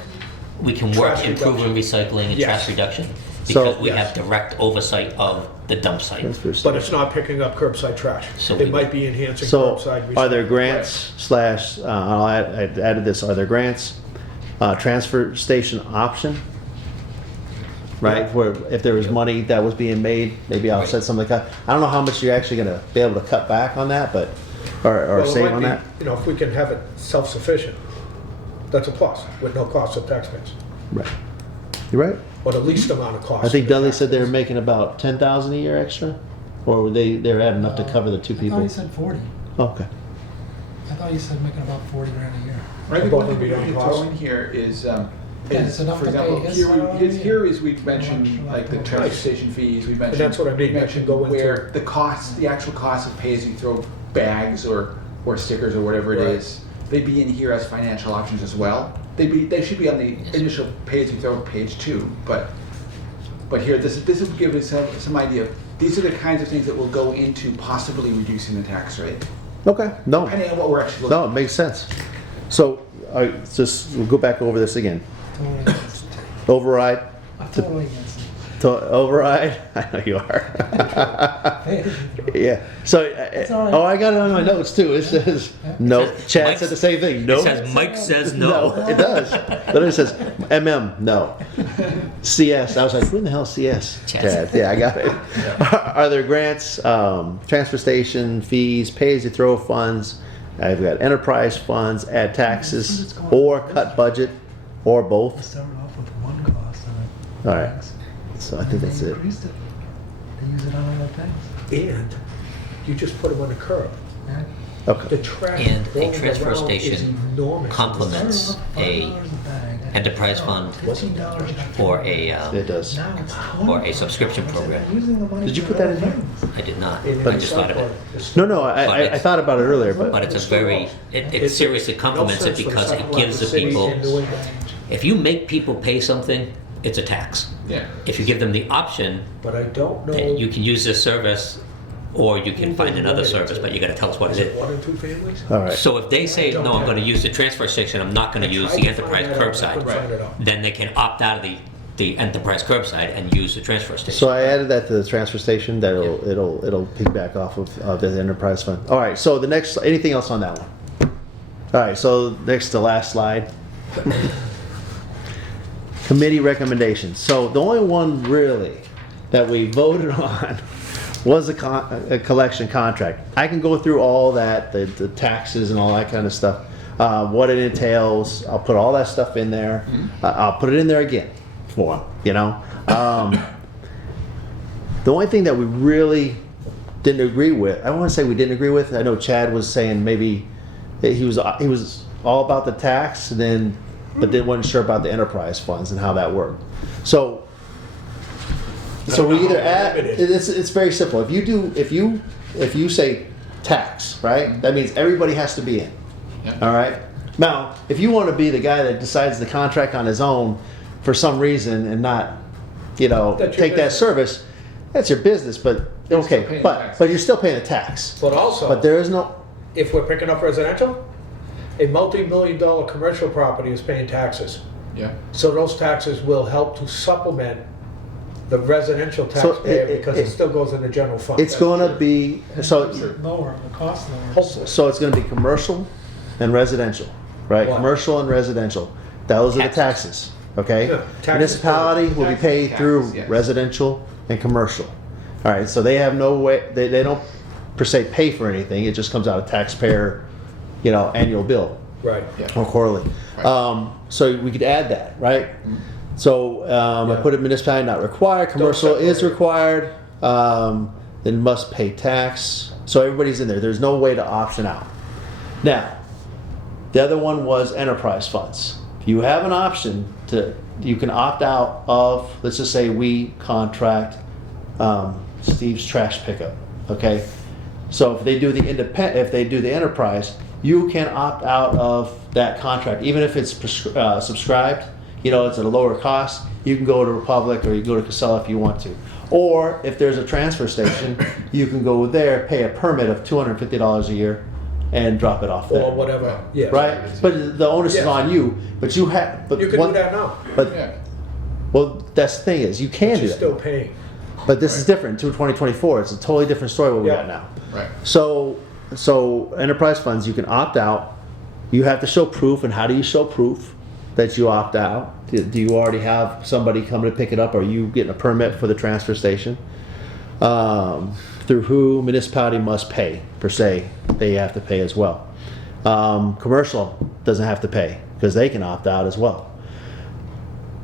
Trash improving recycling and Yes. trash reduction. So- Because we Yes. have direct oversight of the dump site. Transfer But station. it's not picking up curbside trash. So It we- might be enhancing So, curbside. are there recycling. grants slash, I added this, are there grants, transfer station option? Right, where if there was money that was being made, maybe I'll set something like that. I don't know how much you're actually gonna be able to cut back on that, but, or Well, it save might on be, that. You know, if we can have it self-sufficient, that's a plus, with no cost of taxpayers, Right. You're right. or the least amount of cost. I think to the Dudley said they were taxpayers. making about 10,000 a year extra? Or were they're at enough to cover the two I thought people? he said 40. Okay. I thought he said making about 40 grand a year. I think Above one and thing we beyond could cost. throw in here is, it's enough for to pay example, his here, salary here and is we've mentioned how much like the like transfer Nice. station fees, we've mentioned. that's what I mean, we've that mentioned should go into- where the cost, the actual cost of pay-as-you-throw bags or stickers or whatever it Right. is, they'd be in here as financial options as well. They should be on the initial pay-as-you-throw page too, but here, this would give us some idea of these are the kinds of things that will go into possibly reducing the tax rate, Okay, no, depending on what we're actually looking no, it makes sense. So, we'll go back over this again. Totally against it. Override, I'm totally against it. override, I know you are. Yeah, so, all right. oh, I got it on my notes too. It says, no, says Chad Mike's- said the same thing, It no. says Mike says No, no. it does. Literally says MM, no. CS. I was like, who in the hell is CS? Chad. Yeah, I got it. Are there grants, transfer station fees, pay-as-you-throw funds? I've got enterprise funds, add taxes, or cut budget, or both. Started off with one cost and All right. So I think that's they it. increased it. They use it on other things. And you just put them on the curb. Yeah. Okay. The trash And a rolling transfer around is station enormous. complements Started off a $5 bag. enterprise fund $15 or a It does. Now it's or a 20. subscription program. Using the money Did you for put that other in here? things. I did not. And I it's just thought of it. it's- No, But I it's- thought about it earlier, But but it's a It's very, no it It's- seriously no complements it sense for the because it Southwest gives the cities people, in New England. if you make people pay something, it's a tax. Yeah. If you give them the option, But I don't know. that you can use this service or you can find another service, but you gotta tell us what Is it it is. 1 and 2 families? all right. So if they say, no, I'm gonna use the transfer station, I'm not gonna use the enterprise curbside, then they can opt out of the enterprise curbside and use the transfer station. So I added that to the transfer station. It'll piggyback off of the enterprise fund. All right. So the next, anything else on that one? All right. So next to last slide. Committee recommendations. So the only one really that we voted on was a collection contract. I can go through all that, the taxes and all that kind of stuff, what it entails. I'll put all that stuff in there. I'll put it in there again for them, you know. The only thing that we really didn't agree with, I want to say we didn't agree with. I know Chad was saying maybe he was all about the tax, and then but wasn't sure about the enterprise funds and how that worked. So we either add. It's very simple. If you say tax, right? That means everybody has to be in. Yeah. All right. Now, if you want to be the guy that decides the contract on his own for some reason and not, That's your take that business. service, that's your business. But You're still okay, paying but taxes. you're still paying the tax. But also, But there is no. if we're picking up residential, a multi-million-dollar commercial property is paying taxes. Yeah. So those taxes will help to supplement the residential So taxpayer because it still goes in the general fund. It's going to be so. Lower, the cost lower. Hopefully. So it's going to be commercial and residential, right? What? Commercial and residential. Those are the taxes, okay? Yeah, taxes Municipality will be taxes, paid through taxes, yes. residential and commercial. All right, so they have no way, they don't per se pay for anything. It just comes out of taxpayer, annual bill Right. Yeah. or quarterly. Right. So we could add that, right? So I Yeah. put it municipality not required, commercial is separate it. required, then must pay tax. So everybody's in there. There's no way to option out. Now, the other one was enterprise funds. You have an option you can opt out of, let's just say we contract Steve's trash pickup, okay? So if they do the enterprise, you can opt out of that contract, even if it's subscribed. It's at a lower cost. You can go to Republic or you can go to Casella if you want to. Or if there's a transfer station, you can go there, pay a permit of $250 a year, and drop it off there. Or whatever, yeah. Right? But the onus is Yeah. on you. But you have. But You can do that now. But Yeah. well, that's the thing is you can do You're that. still paying. But this is different. To 2024, it's a totally different story what we Yeah. got now. Right. So enterprise funds, you can opt out. You have to show proof. And how do you show proof that you opt out? Do you already have somebody coming to pick it up? Or are you getting a permit for the transfer station? Through who municipality must pay, per se. They have to pay as well. Commercial doesn't have to pay because they can opt out as well.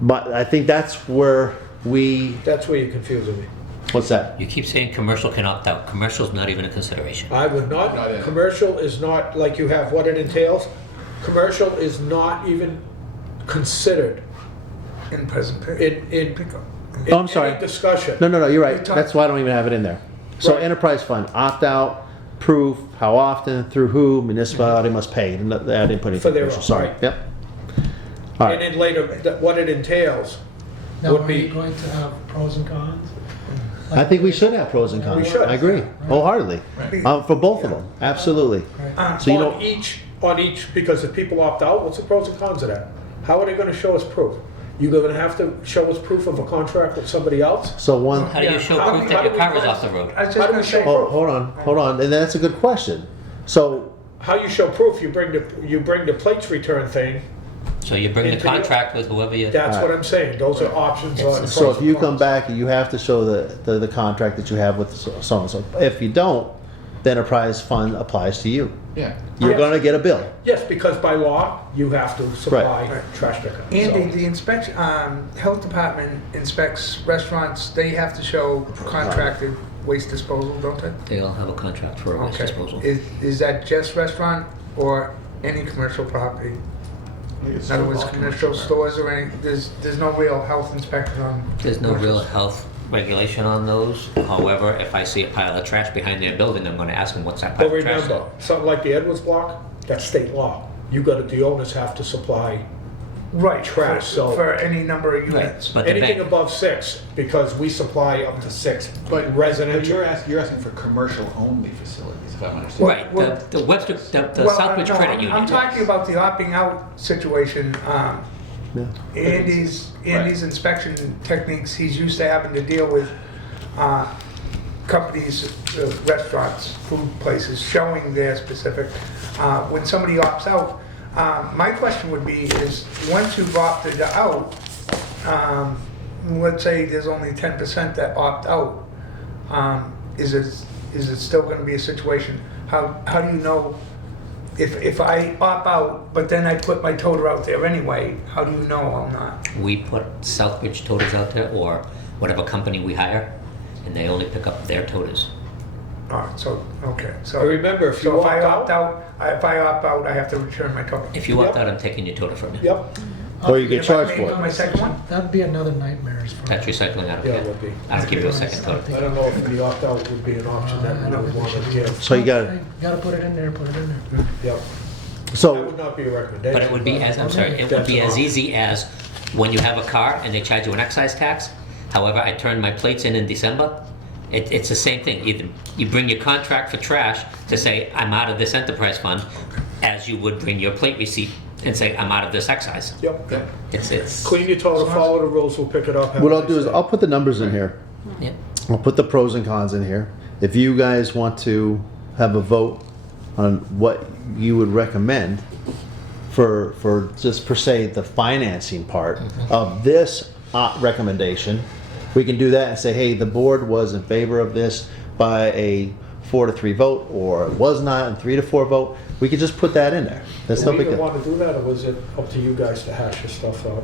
But I think that's where That's where you're confusing me. what's that? You keep saying commercial can opt out. Commercial's not even a consideration. I would Not not, in. commercial is not, like you have what it entails, commercial is not even considered In present period. in Pickup. Oh, I'm sorry. any discussion. No, you're right. You talk- That's why I don't even have it in there. So Right. enterprise fund, opt out, proof, how often, through who, municipality must pay. And I didn't put anything. For their commercial, own, sorry. right. Yep. All And right. then later, what it entails Now, would are be, you going to have pros and cons? I think we should have pros and cons. We should. I agree wholeheartily. For both of them, absolutely. So you On don't, each, because if people opt out, what's the pros and cons of that? How are they gonna show us proof? You gonna have to show us proof of a contract with somebody else? so one, How do you show How proof do that your we- car is off the road? I was How just do gonna we show say, proof? hold on, and that's a good question. So, How you show proof? You bring the plates return thing. So you bring the Into your- contract with whoever you. That's what I'm saying. Those are options on. so pros if you and come cons. back, you have to show the contract that you have with so and so. If you don't, the enterprise fund applies to you. Yeah. You're Yes. gonna get a bill. Yes, because by law, you have to supply Right. trash pickup. Andy, So- the inspection, health department inspects restaurants, they have to show contracted waste disposal, don't they? They all have a contract for waste Okay. disposal. Is that just restaurant or any commercial property? In other words, commercial stores or any, there's no real health inspection on? There's no real commercial- health regulation on those. However, if I see a pile of trash behind their building, I'm gonna ask them, what's that pile But of trash? remember, something like the Edwards block, that's state law. The owners have to supply Right, trash, so- for any number of Right, units. but the anything bank, above 6, because we supply up to 6 But residential. you're asking for commercial only facilities, if I'm understanding. right, Well- the Webster, the Well, Southbridge no, Credit I'm Union. talking about the opting out situation. Yeah. Andy's inspection techniques, he's used to having to deal with companies, restaurants, food places, showing their specific, when somebody opts out, my question would be is, once you've opted out, let's say there's only 10% that opt out, is it still gonna be a situation? How do you know if I opt out, but then I put my toter out there anyway, how do you know I'm not? We put Southbridge toters out there, or whatever company we hire, and they only pick up their toters. Alright, so, okay, But so, remember, if so you if I opt opt out, out, if I opt out, I have to return my toter. If you opt Yep. out, I'm taking your toter from you. yep, Or you get If I charged make for it. my second one? That'd be another nightmare for. That's recycling out of yeah, here. it would be. I'll give you a second toter. I don't know if the opt-out would be an option that we would want to give. So you got, Okay, gotta put it in there, put it in there. Yep, that so, would not be a recommendation. But it would be as, I'm sorry, it would be as easy as when you have a car and they charge you an excise tax. However, I turned my plates in December. It's the same thing. Either you bring your contract for trash to say, I'm out of this enterprise fund, as you would bring your plate receipt and say, I'm out of this excise. Yep, It's, clean your total, follow the rules, we'll pick it up. have what a I'll nice do is day. I'll put the numbers in here. yeah. I'll put the pros and cons in here. If you guys want to have a vote on what you would recommend for just per se the financing part of this recommendation, we can do that and say, hey, the board was in favor of this by a 4-3 vote, or it was not a 3-4 vote. We could just put that in there. That's Do no we big even deal. want to do that, or was it up to you guys to hash your stuff out?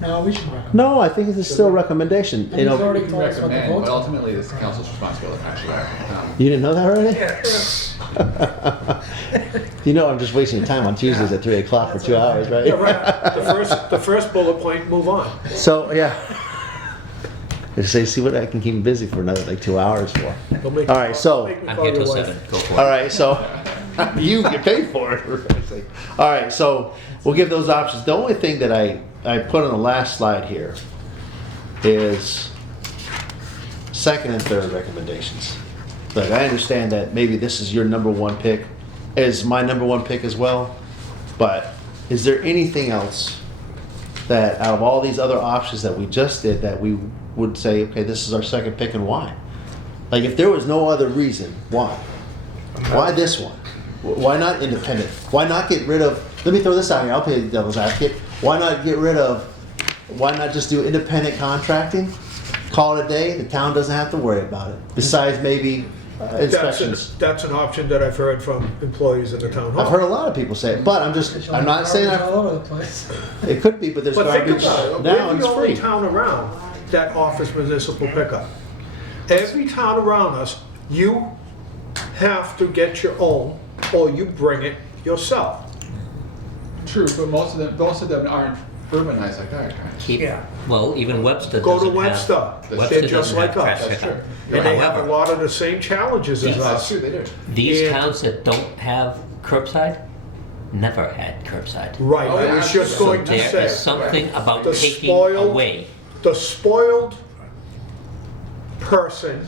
No, we should recommend. No, I think it's still a recommendation. And You he's know, already You can told us what the recommend, votes but are. ultimately it's the council's responsibility, actually. you didn't know that already? Yeah. You know I'm just wasting time on Tuesdays at 3 o'clock for 2 hours, right? Yeah, right, the first bullet point, move on. So, yeah. Just say, see what I can keep him busy for another like 2 hours for. Don't make All me right, call- so- don't make me I'm call here your till wife. 7. Go for it. All right, so you get paid for it. for Christ's sake. All right, so we'll give those options. The only thing that I put on the last slide here is second and third recommendations. Like, I understand that maybe this is your number one pick, is my number one pick as well, but is there anything else that out of all these other options that we just did that we would say, okay, this is our second pick and why? Like, if there was no other reason, why? Why this one? Why not independent? Why not get rid of, let me throw this out here, I'll play the devil's advocate. Why not just do independent contracting? Call it a day, the town doesn't have to worry about it. Besides maybe inspections. That's an option that I've heard from employees in the town hall. I've heard a lot of people say it, but I'm not saying Garbage all over the place. it could be, but there's But think garbage about it, now and we're it's the only free. town around that offers municipal pickup. Every town around us, you have to get your own, or you bring it yourself. True, but most of them aren't urbanized like our town. Yeah. Well, even Webster Go to doesn't Webster, have. they're Webster just doesn't like have trash us. That's pickup. true. And they have a However, lot of the same challenges as Yes. That's us. true, they do. these And- towns that don't have curbside never had curbside. Right, Oh, I yeah, was just so going to There is say, something about The taking spoiled- away. the spoiled person,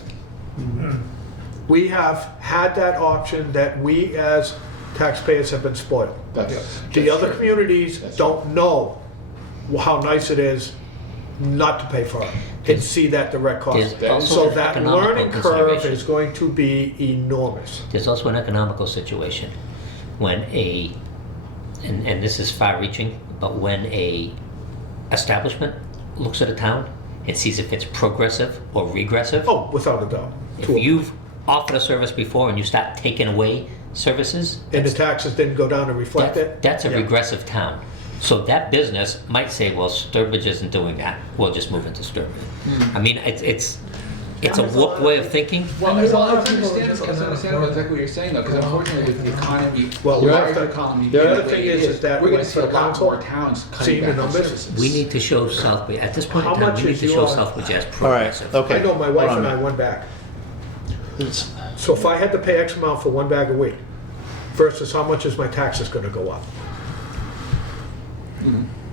we have had that option that we as taxpayers have been spoiled. The other communities don't know how nice it is not to pay for it and see that direct cost. There's also So an that economical learning curve consideration. is going to be enormous. There's also an economical situation when and this is far reaching, but when a establishment looks at a town and sees if it's progressive or regressive, Oh, without a doubt. if you've offered a service before and you start taking away services, And the taxes didn't go down to reflect it? that's a Yeah. regressive town. So that business might say, well, Sturbridge isn't doing that, we'll just move into Sturbridge. I mean, it's a warped way of thinking. Well, And there's it's a lot of people who understandable, just it's cannot understandable afford exactly what you're saying though, because Well, unfortunately with the economy, Well, the we have larger to- economy. the other being thing way it is that we're gonna when see a the lot council more towns cutting seeing the back on numbers, services. We need to show Southbridge, at this point in How time, much we need is to show your- Southbridge as All right, progressive. okay. I know my Hold wife on and a I minute. went back. It's- So if I had to pay X amount for one bag a week versus how much is my taxes gonna go up?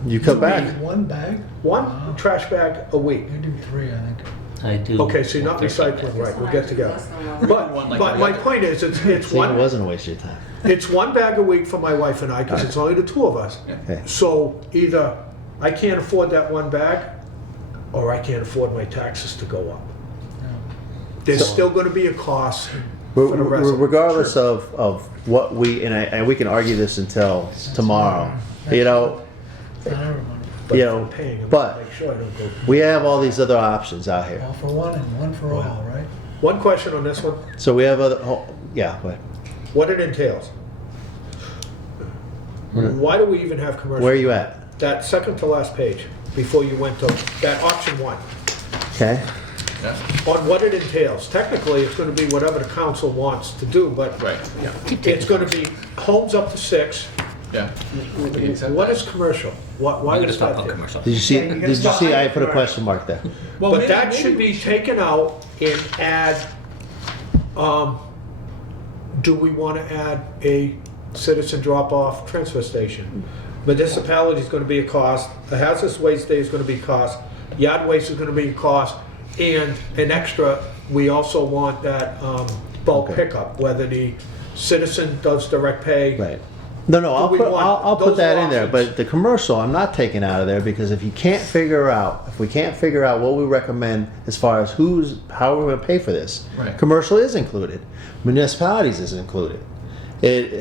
You come back. One bag? One trash bag a week. I do 3, I think. I do. Okay, so you're not recycling, right, we'll get together. But One like my every other. point is, it's See, it one, wasn't a waste of your time. it's one bag a week for my wife and I, because it's only the two of us. Okay. So either I can't afford that one bag, or I can't afford my taxes to go up. There's still gonna be a cost for the resident. Regardless Sure. of what and we can argue this until tomorrow, you know, It's not everybody. But you if know, I'm paying, I'm but- gonna make sure I don't go. we have all these other options out here. All for one and one for all, right? One question on this one, So we have other, yeah, but what it entails. Why do we even have commercial? where are you at? That second to last page, before you went to that option one, Okay, on what it entails. Technically, it's gonna be whatever the council wants to do, but Right, it's gonna be homes up to 6. yeah. What is commercial? Why We're gonna is stop that on there? commercial. did you see, Yeah, you can did you stop. see I put a question mark there? Well, But maybe- that maybe should we be taken out and add, do we wanna add a citizen drop-off transfer station? Municipality is gonna be a cost, a hazardous waste day is gonna be a cost, yard waste is gonna be a cost, and an extra, we also want that, bulk Okay. pickup, whether the citizen does direct pay. Right. No, Do we want I'll put those that in there, options? but the commercial, I'm not taking out of there, because if we can't figure out what we recommend as far as how we're gonna pay for this. Right. Commercial is included, municipalities is included.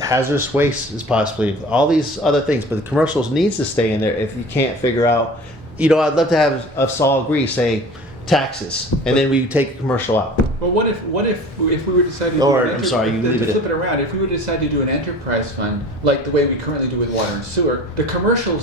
Hazardous waste is possibly, all these other things, but the commercials needs to stay in there if you can't figure out, you know, I'd love to have us all agree, say, taxes, and then we take a commercial out. Well, what if we were deciding to Or, do an I'm sorry, you leave it flip at- it around? If we were to decide to do an enterprise fund, like the way we currently do with water and sewer, the commercial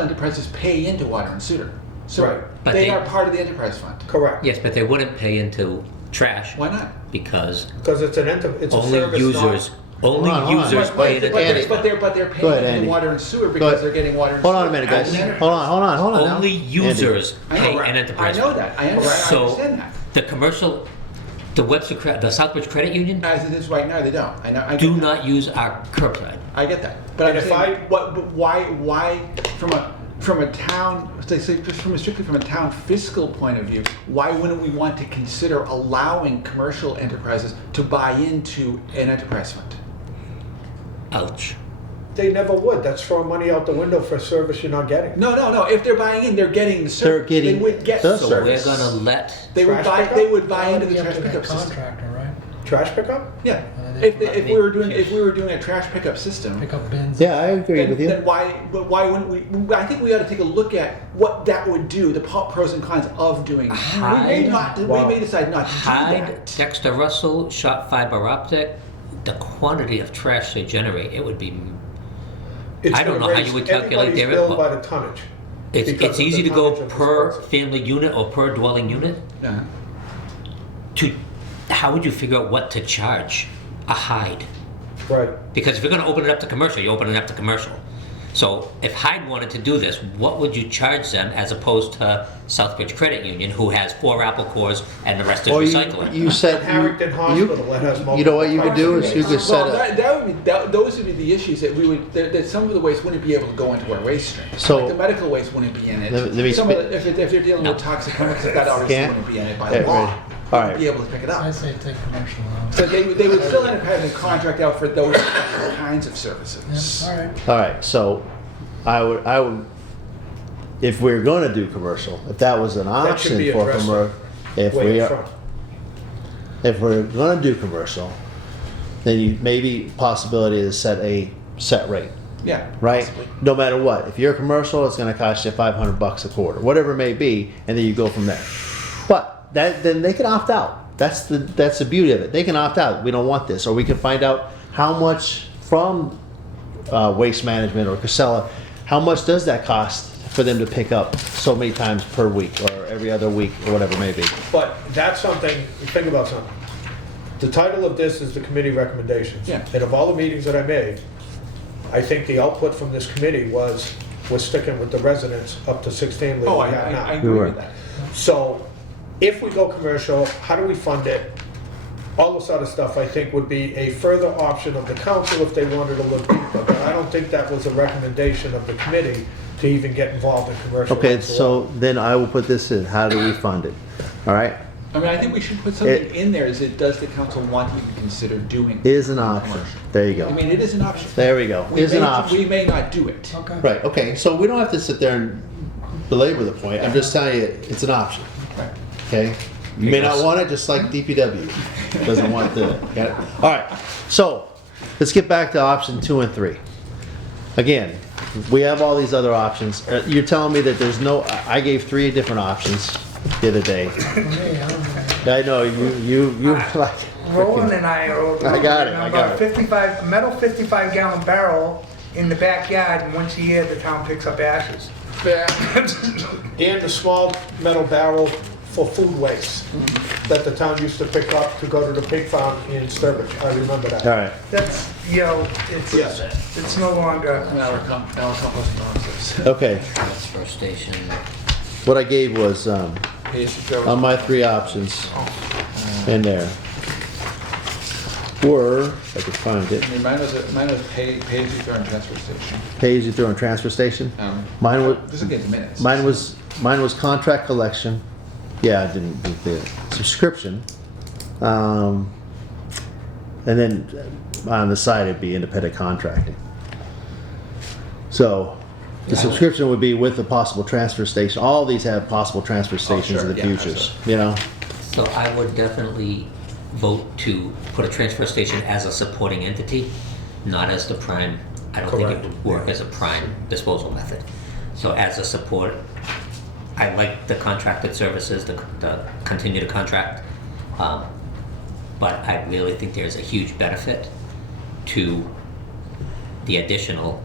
enterprises pay into water and sewer. Right. But They they- are part of the enterprise fund. Correct, Yes, but they wouldn't pay into trash Why not? because because it's it's a only service, users, only Hold on. users But- pay into but- trash. But they're Go paying ahead, into Andy. water and sewer Go because ahead. they're getting water and Hold sewer. on a minute, as guys. an enterprise. Hold on now. Only Andy. users I pay know, an enterprise I know fund. that. I So understand that. the commercial, the the Southbridge Credit Union As it is right now, they don't. I know. I do get that. not use our curbside. I get that, but And I'm if saying, I- but why from a town, say just strictly from a town fiscal point of view, why wouldn't we want to consider allowing commercial enterprises to buy into an enterprise fund? Ouch. They never would. That's throwing money out the window for a service you're not getting. No. If they're buying in, they're getting the service. They're getting they would get the So service. we're gonna let, They would Trash buy. pickup? They would buy into the It'd be trash up to pickup that system. contractor, right? Trash pickup? Yeah. They If we were doing a trash pickup system, Pick up bins. Yeah, I agree then, with you. then why wouldn't we? I think we ought to take a look at what that would do, the pros and cons of doing it. Wow. We may decide not to do Hyde, that. Dexter Russell, shot fiber optic, the quantity of trash they generate, it would be, It's I don't gonna know how raise you would calculate everybody's their bill input. by the tonnage. it's Because it's of easy the to go tonnage of this per person. family unit or per dwelling unit. Yeah. How would you figure out what to charge a Hyde? Right. Because if you're gonna open it up to commercial, you open it up to commercial. So if Hyde wanted to do this, what would you charge them as opposed to Southbridge Credit Union, who has 4 Apple cores and the rest is Or recycling? you said Harrington Hospital that has multiple. you know what you could do is you could set Well, up. those would be the issues that some of the waste wouldn't be able to go into our waste stream. So- like the medical waste wouldn't be in it. Let me Some of spit- if they're dealing with toxic chemicals, that obviously Can't- wouldn't be in it by Yeah, law. right. All right. be able to pick it I up. say take commercial out. So they would still end up having a contract out for those kinds of services. Yeah, all right. All right, so I would, if we're gonna do commercial, if that was an That should option be for addressed commercial, if Way we in are, front. if we're gonna do commercial, then you, maybe possibility is set a set rate, Yeah. right? Possibly. No matter what, if you're commercial, it's gonna cost you $500 a quarter, whatever it may be, and then you go from there. But then they can opt out. That's the beauty of it. They can opt out. We don't want this, or we can find out how much from Waste Management or Casella, how much does that cost for them to pick up so many times per week or every other week or whatever it may be. But that's something, think about something. The title of this is the committee recommendations. Yeah. And of all the meetings that I made, I think the output from this committee was, we're sticking with the residents up to 16 like Oh, we I have now. agree with that. So if we go commercial, how do we fund it? All this other stuff, I think, would be a further option of the council if they wanted to look deeper. But I don't think that was a recommendation of the committee to even get involved in commercial. Okay, whatsoever. so then I will put this in, how do we fund it? All right, I mean, I think we should put something It- in there, is it, does the council want to even consider doing? is an option. commercial? There you I go. mean, it is an option. There we go, We is an may- option. We may not do it. Okay. Right, okay, so we don't have to sit there and belabor the point, I'm just telling you, it's an option, Right. okay? You may not want it, just like DPW doesn't want the, got it? All right, so, let's get back to option 2 and 3. Again, we have all these other options, you're telling me that there's no, I gave 3 different options the other day. For me, I don't know. I know, you like. Roland and I are. I got it, I got About it. 55, metal 55-gallon barrel in the backyard, and once a year, the town picks up ashes. And the small metal barrel for food waste that the town used to pick up to go to the pig farm in Sturbridge. I remember that. All right, That's, Yes. it's no longer, Our compost boxes. okay, Transfer station. what I gave was, Pay as you throw. on my 3 options in there were, if I could find it, I mean, mine was pay as you throw in transfer station. pay as you throw in transfer station. Mine was, This will get the minutes. mine was contract collection. Yeah, I didn't do the subscription. And then on the side it'd be independent contracting. So the subscription would be with the possible transfer station. All these have possible transfer stations sure, in the yeah, futures, you know? So I would definitely vote to put a transfer station as a supporting entity, not as the prime. I don't think it Correct. would work as a prime disposal method. So as a support, I like the contracted services, the continue to contract. But I really think there's a huge benefit to the additional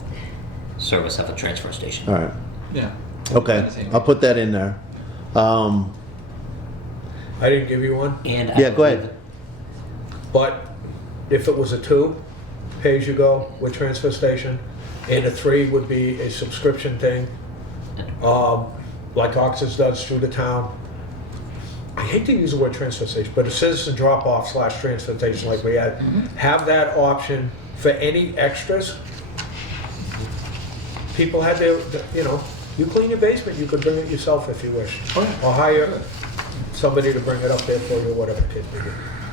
service of a transfer station. All right, Yeah. okay, I'll put that in there. I didn't give you one, And Yeah, go ahead. but if it was a 2, pay as you go with transfer station, and a 3 would be a subscription thing, like Oxys does through the town. I hate to use the word transfer station, but a citizen drop-off / transfer station like we had. Have that option for any extras. People had their, you know, you clean your basement, you could bring it yourself if you wish. Oh, yeah. Or hire somebody to bring it up there for you, whatever it is.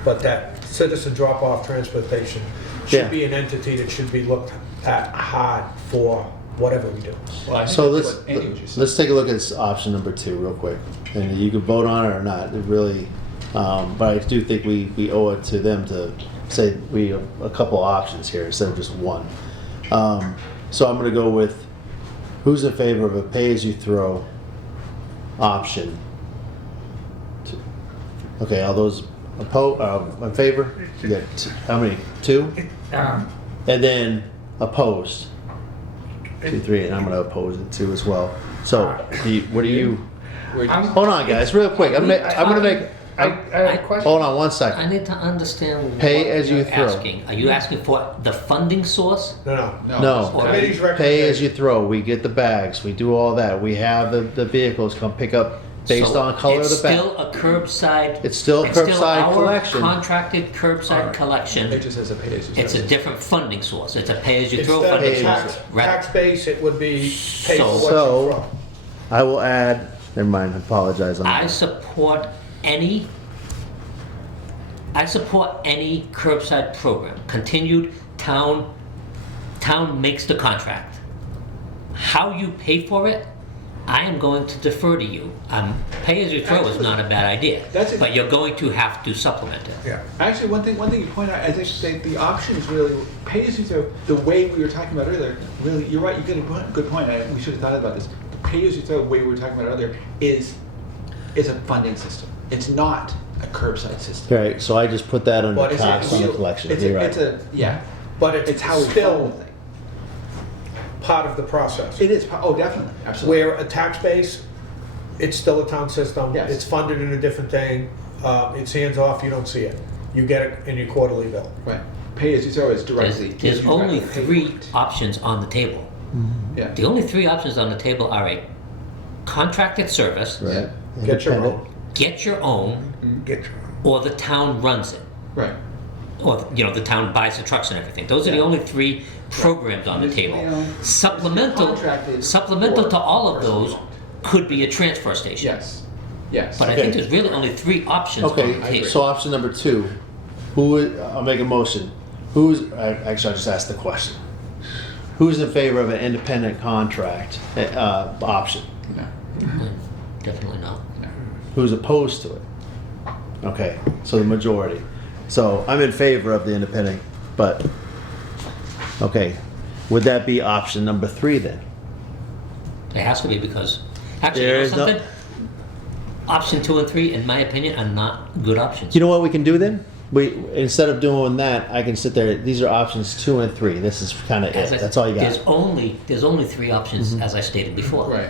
But that citizen drop-off transportation Yeah. should be an entity that should be looked at hard for whatever we do. Well, I think So that's let's, what Andy was just saying. let's take a look at this option number 2 real quick. And you can vote on it or not, it really, but I do think we owe it to them to say we have a couple options here instead of just one. So I'm gonna go with, who's in favor of a pay-as-you-throw option? Okay, all those in favor? You got how many? 2? um, And then opposed? 2, 3, and I'm gonna oppose it too as well. So, what do you? We're- I'm- Hold on, guys, real quick. I'm gonna make. I have a question. Hold on 1 I second. need to understand Pay what as you you're throw. asking. Are you asking for the funding source? No. No, Committee's pay as you recommendation. throw. We get the bags. We do all that. We have the vehicles come pick up based So on color of the bag. It's still a curbside. It's still a curbside our collection. contracted curbside collection. It just has a pay as you throw. It's a different funding source. It's a pay-as-you-throw Instead funding of pay as source. tax, Right. tax base, it would be pay for what you So- throw. I will add. Never mind. I apologize on I that. support any I support any curbside program. Continued, town makes the contract. How you pay for it, I am going to defer to you. Pay as you throw is not a bad idea, but you're going to have to supplement it. Yeah. Actually, one thing you point out, I think the options really, pay as you throw, the way we were talking about earlier, really, you're right, you get a good point. We should have thought about this. The pay as you throw way we were talking about earlier is a funding system. It's not a curbside system. Right, so I just put that under But is it costs on the real- collection. It's You're right. But it's It's how we still fund the thing. part of the process. It is, oh, definitely, absolutely. Where a tax base, it's still a town system. Yes. It's funded in a different thing. It's hands off, you don't see it. You get it in your quarterly bill. Right. Pay as you throw is directly. There's you only directly pay 3 for it. options on the table. Yeah. The only 3 options on the table are a contracted service, Right. Get your Independent. own. get your own, Get your. or the town runs it. Right. Or, the town buys the trucks and everything. Those are the Yeah. only 3 programs on the It's, you table. know, Supplemental contracted to for all of person those you want. could be a transfer station. Yes. Yes. But I Okay. think there's really only 3 options on Okay, the table. so option number 2, I'll make a motion. Actually, I'll just ask the question. Who's in favor of an independent contract option? No. Definitely not. No. Who's opposed to it? Okay, so the majority. So I'm in favor of the independent, but, okay. Would that be option number 3 then? It has to be because, actually, There you know is no- something? Option 2 and 3, in my opinion, are not good options. You know what we can do then? Instead of doing that, I can sit there, these are options 2 and 3. This is kind of As it. I- That's all you There's got. only 3 options, as I stated before. Right.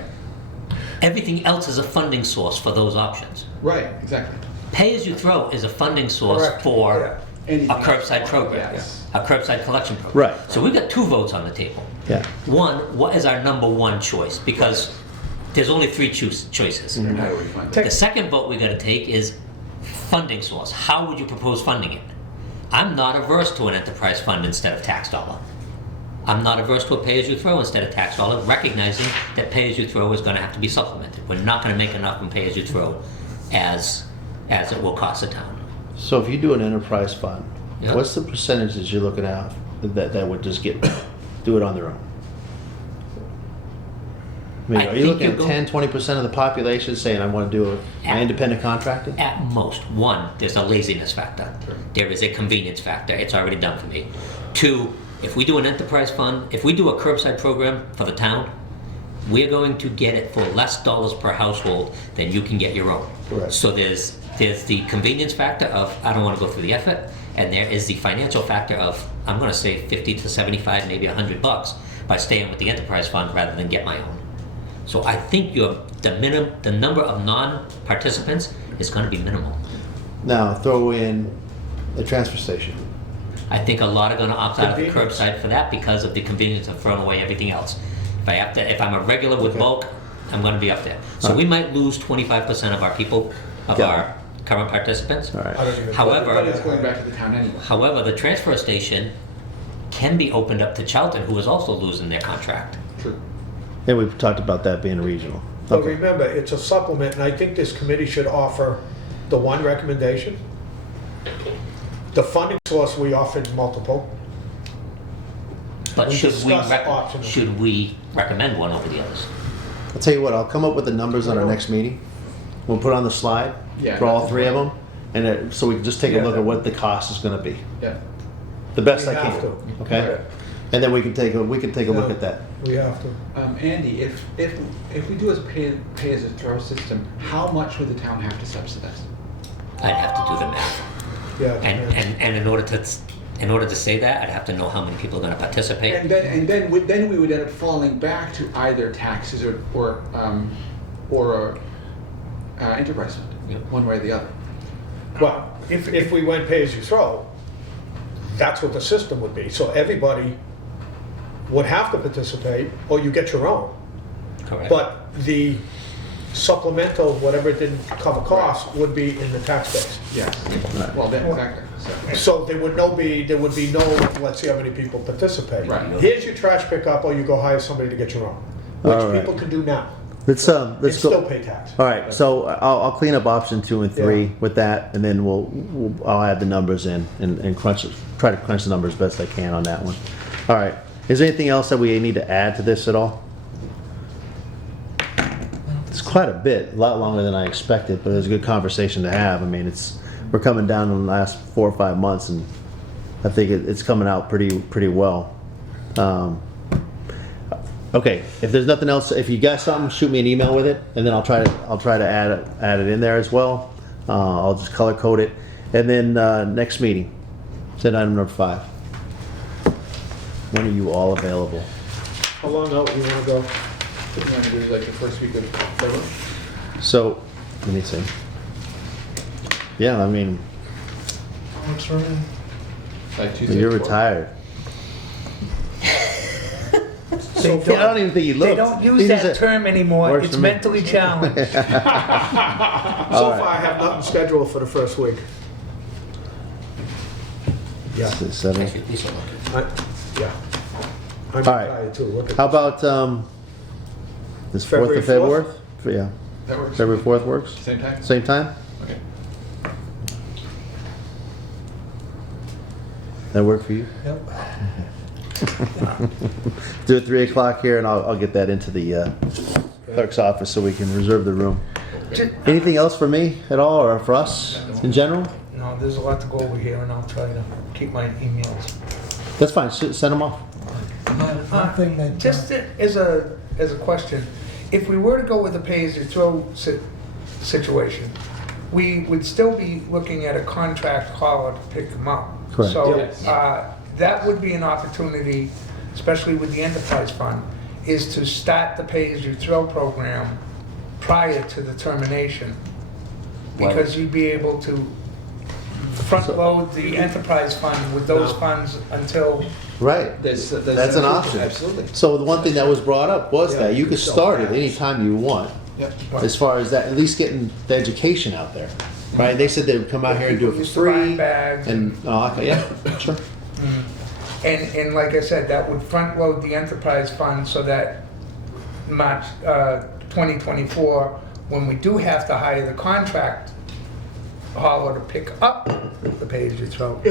Everything else is a funding source for those options. Right. Exactly. Pay as you throw is a funding source Correct. for Anything a else curbside you want, program, yes. a curbside collection program. Right. So we've got 2 votes on the table. Yeah. One, what is our number 1 choice? Because there's only 3 choices. How do we find The it? second vote we gotta take is funding source. How would you propose funding it? I'm not averse to an enterprise fund instead of tax dollar. I'm not averse to a pay-as-you-throw instead of tax dollar, recognizing that pay-as-you-throw is gonna have to be supplemented. We're not gonna make enough from pay-as-you-throw as it will cost the town. So if you do an enterprise fund, Yeah. what's the percentages you're looking at that would just do it on their own? I mean, I are you think looking you at go- 10-20% of the population saying, I want to do my independent contracting? At most, 1, there's a laziness factor. There is a convenience factor. It's already done for me. 2, if we do an enterprise fund, if we do a curbside program for the town, we're going to get it for less dollars per household than you can get your own. Correct. So there's the convenience factor of I don't want to go through the effort, and there is the financial factor of I'm going to save 50 to 75, maybe $100 by staying with the enterprise fund rather than get my own. So I think the number of non-participants is going to be minimal. Now, throw in the transfer station. I think a lot are going to opt out of the Convenience. curbside for that because of the convenience of throwing away everything else. If I'm a regular with Okay. bulk, I'm going to be up there. So we might lose 25% of our people, of Yeah. our current participants. All right. I don't even. However- But it's going back to the town anyway. However, the transfer station can be opened up to Charlton, who is also losing their contract. True. And we've talked about that being regional. But Okay. remember, it's a supplement, and I think this committee should offer the one recommendation. The funding source, we offered multiple. But We discussed optional. should we recommend one over the others? I'll tell you what, I'll come up with the numbers on our next meeting. We'll put it on the slide Yeah, for all that's 3 of fine. them. And so we can just take a Yeah. look at what the cost is gonna be. Yeah. The best We I have can, to. okay? And then we can take a look Yeah. at that. We have to. Andy, if we do a pay as a throw system, how much would the town have to subsidize? I'd have to do the math. Yeah. And in order to say that, I'd have to know how many people are going to participate. And then we would end up falling back to either taxes or enterprise fund, Yep. one way or the other. Well, if we went pay as you throw, that's what the system would be. So everybody would have to participate, or you get your own. Correct. But the supplemental, whatever it didn't cover costs, would be in the tax base. Yes. Well, then, exactly. So, So there would be no, let's see how many people participate. Right. Here's your trash pickup, or you go hire somebody to get your own, which All right. people can do now. Let's And go. still pay tax. All right, so I'll clean up option 2 and 3 Yeah. with that, and then I'll add the numbers in and try to crunch the numbers best I can on that one. All right, is there anything else that we need to add to this at all? It's quite a bit, a lot longer than I expected, but it was a good conversation to have. I mean, we're coming down in the last 4 or 5 months, and I think it's coming out pretty well. Okay, if there's nothing else, if you got something, shoot me an email with it, and then I'll try to add it in there as well. I'll just color code it, and then next meeting, send item number 5. When are you all available? How long out you wanna go? What do you want to do, like the first week of February? So, let me see. Yeah, I mean, Works for me. Like Tuesday? you're the 12th? retired. They I don't even think he looks. They don't use He that doesn't- term anymore. Works It's for me. mentally challenged. So right. far, I have nothing scheduled for the first week. Yeah, 7. yeah. I'm All right. retired too, look at How about this 4th of February February? Yeah, That works. February 4th works. Same time? Same time? Okay. That work for you? Yep. Do it 3 o'clock here, and I'll get that into the clerk's office so we can reserve the room. Ju- Anything else for me at all, or for us in general? No, there's a lot to go over here, and I'll try to keep my emails. That's fine. Send them off. One thing that. Just as a question, if we were to go with a pay-as-you-throw situation, we would still be looking at a contract hauler to pick them up. Correct. So Yes. that would be an opportunity, especially with the enterprise fund, is to start the pay-as-you-throw program prior to the termination. Because you'd be able to front-load the enterprise fund with those funds until, Right. That's That's an option. Absolutely. So the one thing that was brought up was Yeah, that you you could could sell start it that. anytime you want, Yep. as far as that, at least getting the education out there. Right? They said they would come out here and do it for Used to buy free. bags And, okay, yeah, sure. And like I said, that would front load the enterprise fund so that March 2024, when we do have to hire the contract hauler to pick up the pay-as-you-throw,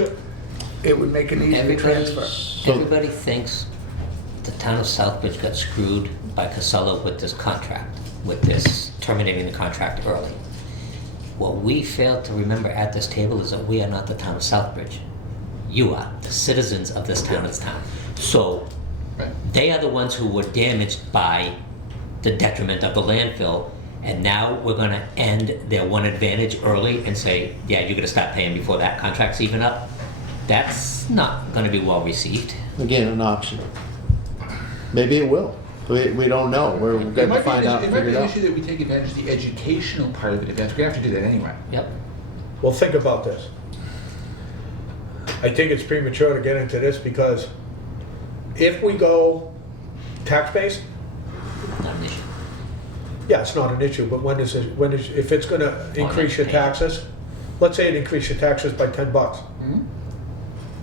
it would make an easy transfer. Everybody thinks the town of Southbridge got screwed by Casella with this contract, with this terminating the contract early. What we failed to remember at this table is that we are not the town of Southbridge. You are, the citizens of this town is town. So Right. they are the ones who were damaged by the detriment of the landfill, and now we're gonna end their one advantage early and say, yeah, you're gonna start paying before that contract's even up. That's not gonna be well received. Again, an option. Maybe it will. We don't know. We're It going to might be find out it and might figure be it an out. issue that we take advantage of the educational part of it. We're gonna have to do that anyway. Yep. Well, think about this. I think it's premature to get into this because if we go tax-based, Not an issue. yeah, it's not an issue, but if it's gonna increase your taxes, let's say it increased your taxes by $10. Mhm.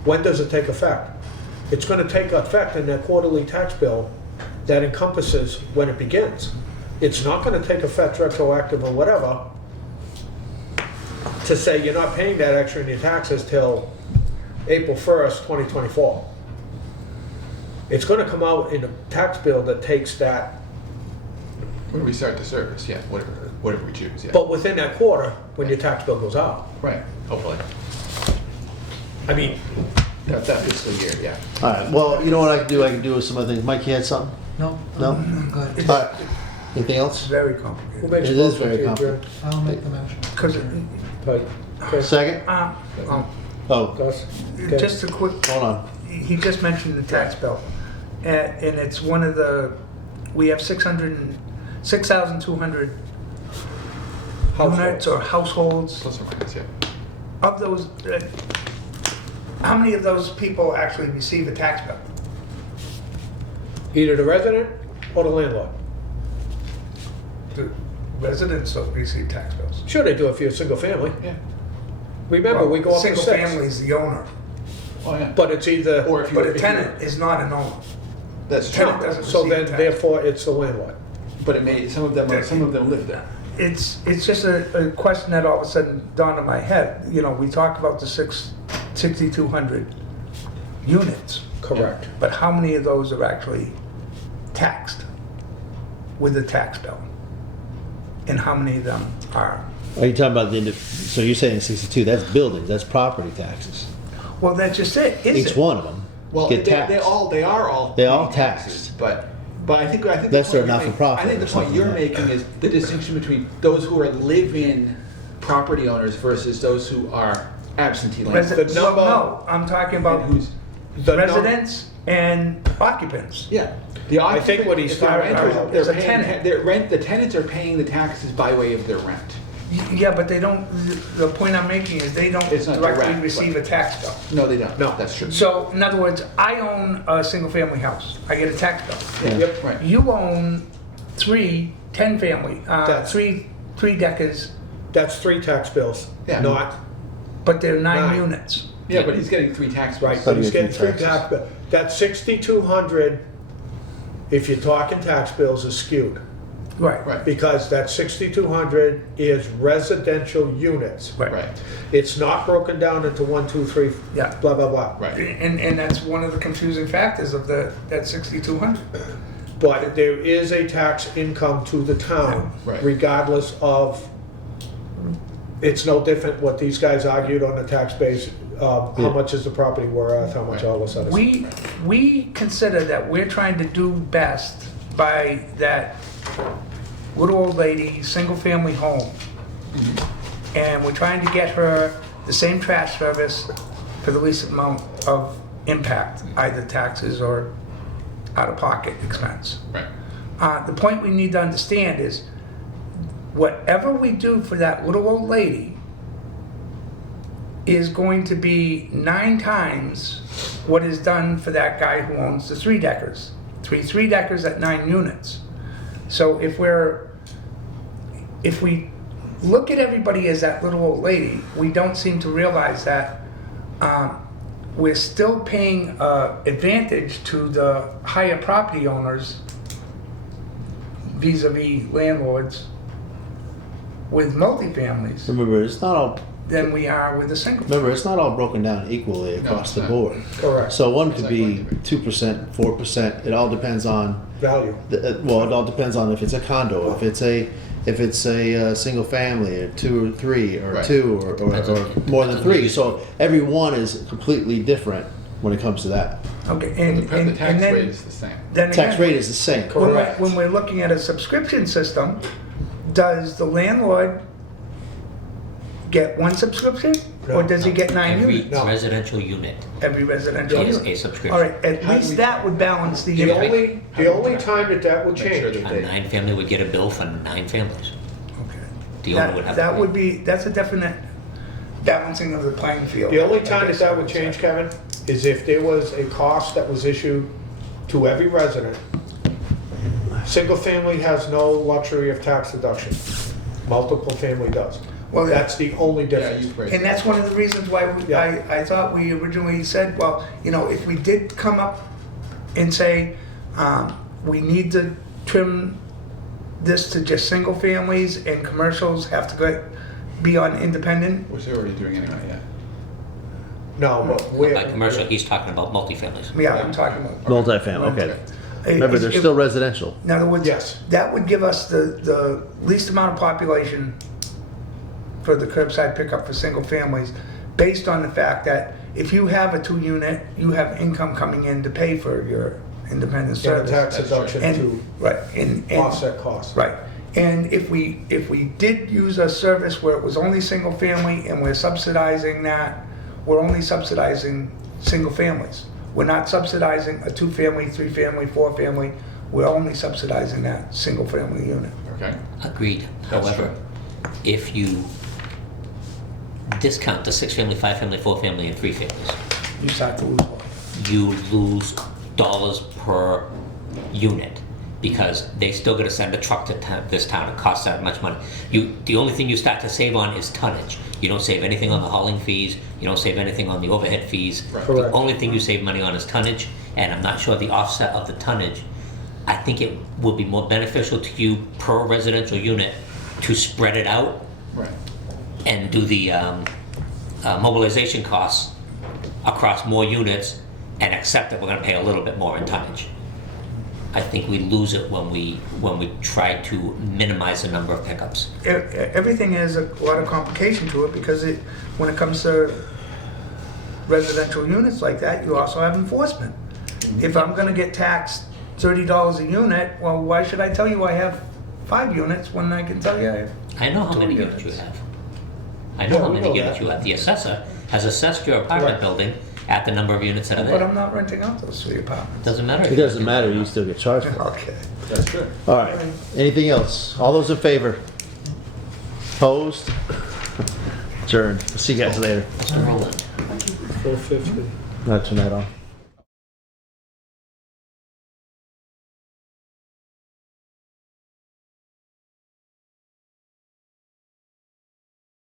When does it take effect? It's gonna take effect in that quarterly tax bill that encompasses when it begins. It's not gonna take effect retroactive or whatever to say you're not paying that extra in your taxes till April 1st, 2024. It's gonna come out in a tax bill that takes that, When we start the service, yeah, whatever we choose, yeah. but within that quarter, when your tax bill goes out. Right, hopefully. I mean, That fiscal year, yeah. All right. Well, you know what I can do? I can do some other things. Mike, you had something? No, No? I'm good. All right. Anything It's else? very who complicated. makes It a is motion very to complicated. adjourn? I'll make the motion. Because, Okay, Second? Oh, Gus? Okay. just a quick, hold on. he just mentioned the tax bill. And it's one of the, we have 6,200 units or households. Plus or minus, yeah. Of those, how many of those people actually receive a tax bill? Either the resident or the landlord. Do residents don't receive tax bills? Sure they do if you're a single family. Yeah. Remember, we go up to Single 6. family is the owner, Oh, yeah. But it's either, Or if you. but a tenant is not an owner. That's true. Tenant doesn't so receive then tax. therefore it's the landlord. but some of them live there. It's just a question that all of a sudden dawned on my head. You know, we talk about the 6,200 units, Correct. but how many of those are actually taxed with a tax bill? And how many of them are? Are you talking about so you're saying 62, that's buildings, that's property taxes. Well, that's just it, is Each it? one of them Well, get they taxed. are all They're all paying taxes, taxed. but I think That's the their point you're not-for-profit making- I think or the point something you're like that. making is the distinction between those who are live-in property owners versus those who are absentee landlords. Well, no, I'm talking about And who's The num- residents and occupants. yeah. The I think what he's if they're talking renters, about is they're a paying tenant. the tenants are paying the taxes by way of their rent. Yeah, but they don't, the point I'm making is they don't It's not directly direct, receive a tax bill. No, they don't. No. That's true. So, in other words, I own a single-family house. I get a tax bill. Yeah, Yep. Right. You own 10-family, That's- three deckers, That's 3 tax bills, Yeah. not, but they're 9 Nine. units. Yeah, but he's getting 3 tax bills. right, but he's you get getting 3 taxes. tax bills. That 6,200, if you're talking tax bills, is skewed. Right. Right. Because that 6,200 is residential units. Right. It's not broken down into 1, 2, 3, Yeah. blah, blah, blah. Right. And that's one of the confusing factors of that 6,200. But there is a tax income to the town, Right. regardless of, it's no different what these guys argued on the tax base, how much is the property worth, how much all this other stuff. We consider that we're trying to do best by that little old lady, single-family home. And we're trying to get her the same trash service for the least amount of impact, either taxes or out-of-pocket expense. Right. The point we need to understand is, whatever we do for that little old lady is going to be 9 times what is done for that guy who owns the 3-deckers. 3 3-deckers at 9 units. So if we look at everybody as that little old lady, we don't seem to realize that we're still paying advantage to the higher property owners vis-a-vis landlords with multifamilies Remember, it's not all. than we are with a single. Remember, it's not all broken down equally across it's the not. board. Correct, So one It's could not be going to be. 2%, 4%. It all depends on. value. Well, it all depends on if it's a condo, if it's a single family, or 2 or 3, or Right. 2, or Depends on- more than depends on 3. the So every one is completely different when it comes to that. Okay, The and tax then, rate is the same. then Tax again, rate is the same. Correct. when we're looking at a subscription system, does the landlord get 1 subscription? Or No. does he get 9 Every units? No. residential unit Every residential is unit? a subscription. All right, at How do least we- that would balance the The impact. only time that will Make sure change, that A 9-family would get a bill for 9 families. Okay. The owner would have. That to would pay. be, that's a definite balancing of the playing field. the only I time guess that I would say. change, Kevin, is if there was a cost that was issued to every resident. Single family has no luxury of tax deduction. Multiple family does. Well, That's the only Yeah, difference. you've raised And that's one of the reasons why Yeah. I thought we originally said, well, if we did come up and say, we need to trim this to just single families and commercials have to be on independent. Which they're already doing anyway, yeah. No, but we're. By commercial, he's talking about multifamilies. Yeah, I'm talking about. Multifamily, okay. Remember, they're If- still residential. In other words, Yes. that would give us the least amount of population for the curbside pickup for single families, based on the fact that if you have a 2-unit, you have income coming in to pay for your independent And a service. tax That's deduction And, to right, and. offset costs. Right, and if we did use a service where it was only single family and we're subsidizing that, we're only subsidizing single families. We're not subsidizing a 2-family, 3-family, 4-family, we're only subsidizing that single family unit. Okay. Agreed. That's However, if you discount the 6-family, 5-family, 4-family, and 3 families, You start to lose one. you lose dollars per unit because they still got to send a truck to this town. It costs that much money. The only thing you start to save on is tonnage. You don't save anything on the hauling fees. You don't save anything on the overhead fees. Right. The Correct. only thing you save money on is tonnage, and I'm not sure the offset of the tonnage I think it will be more beneficial to you per residential unit to spread it out Right. and do the mobilization costs across more units and accept that we're gonna pay a little bit more in tonnage. I think we lose it when we try to minimize the number of pickups. Everything has a lot of complication to it because when it comes to residential units like that, you also have enforcement. If I'm gonna get taxed $30 a unit, well, why should I tell you I have 5 units when I can tell you I have? I know how Two many units you units. have. I know Yeah, how we many know units that. you have. The assessor has assessed your apartment Right. building at the number of units that are But there. I'm not renting out those 3 apartments. Doesn't matter. It doesn't matter, you still get charged for it. Okay. That's true. All right, anything else? All those in favor? Opposed? Adjourned. See you guys later. Mr. Rowland. 450. Not tonight, on.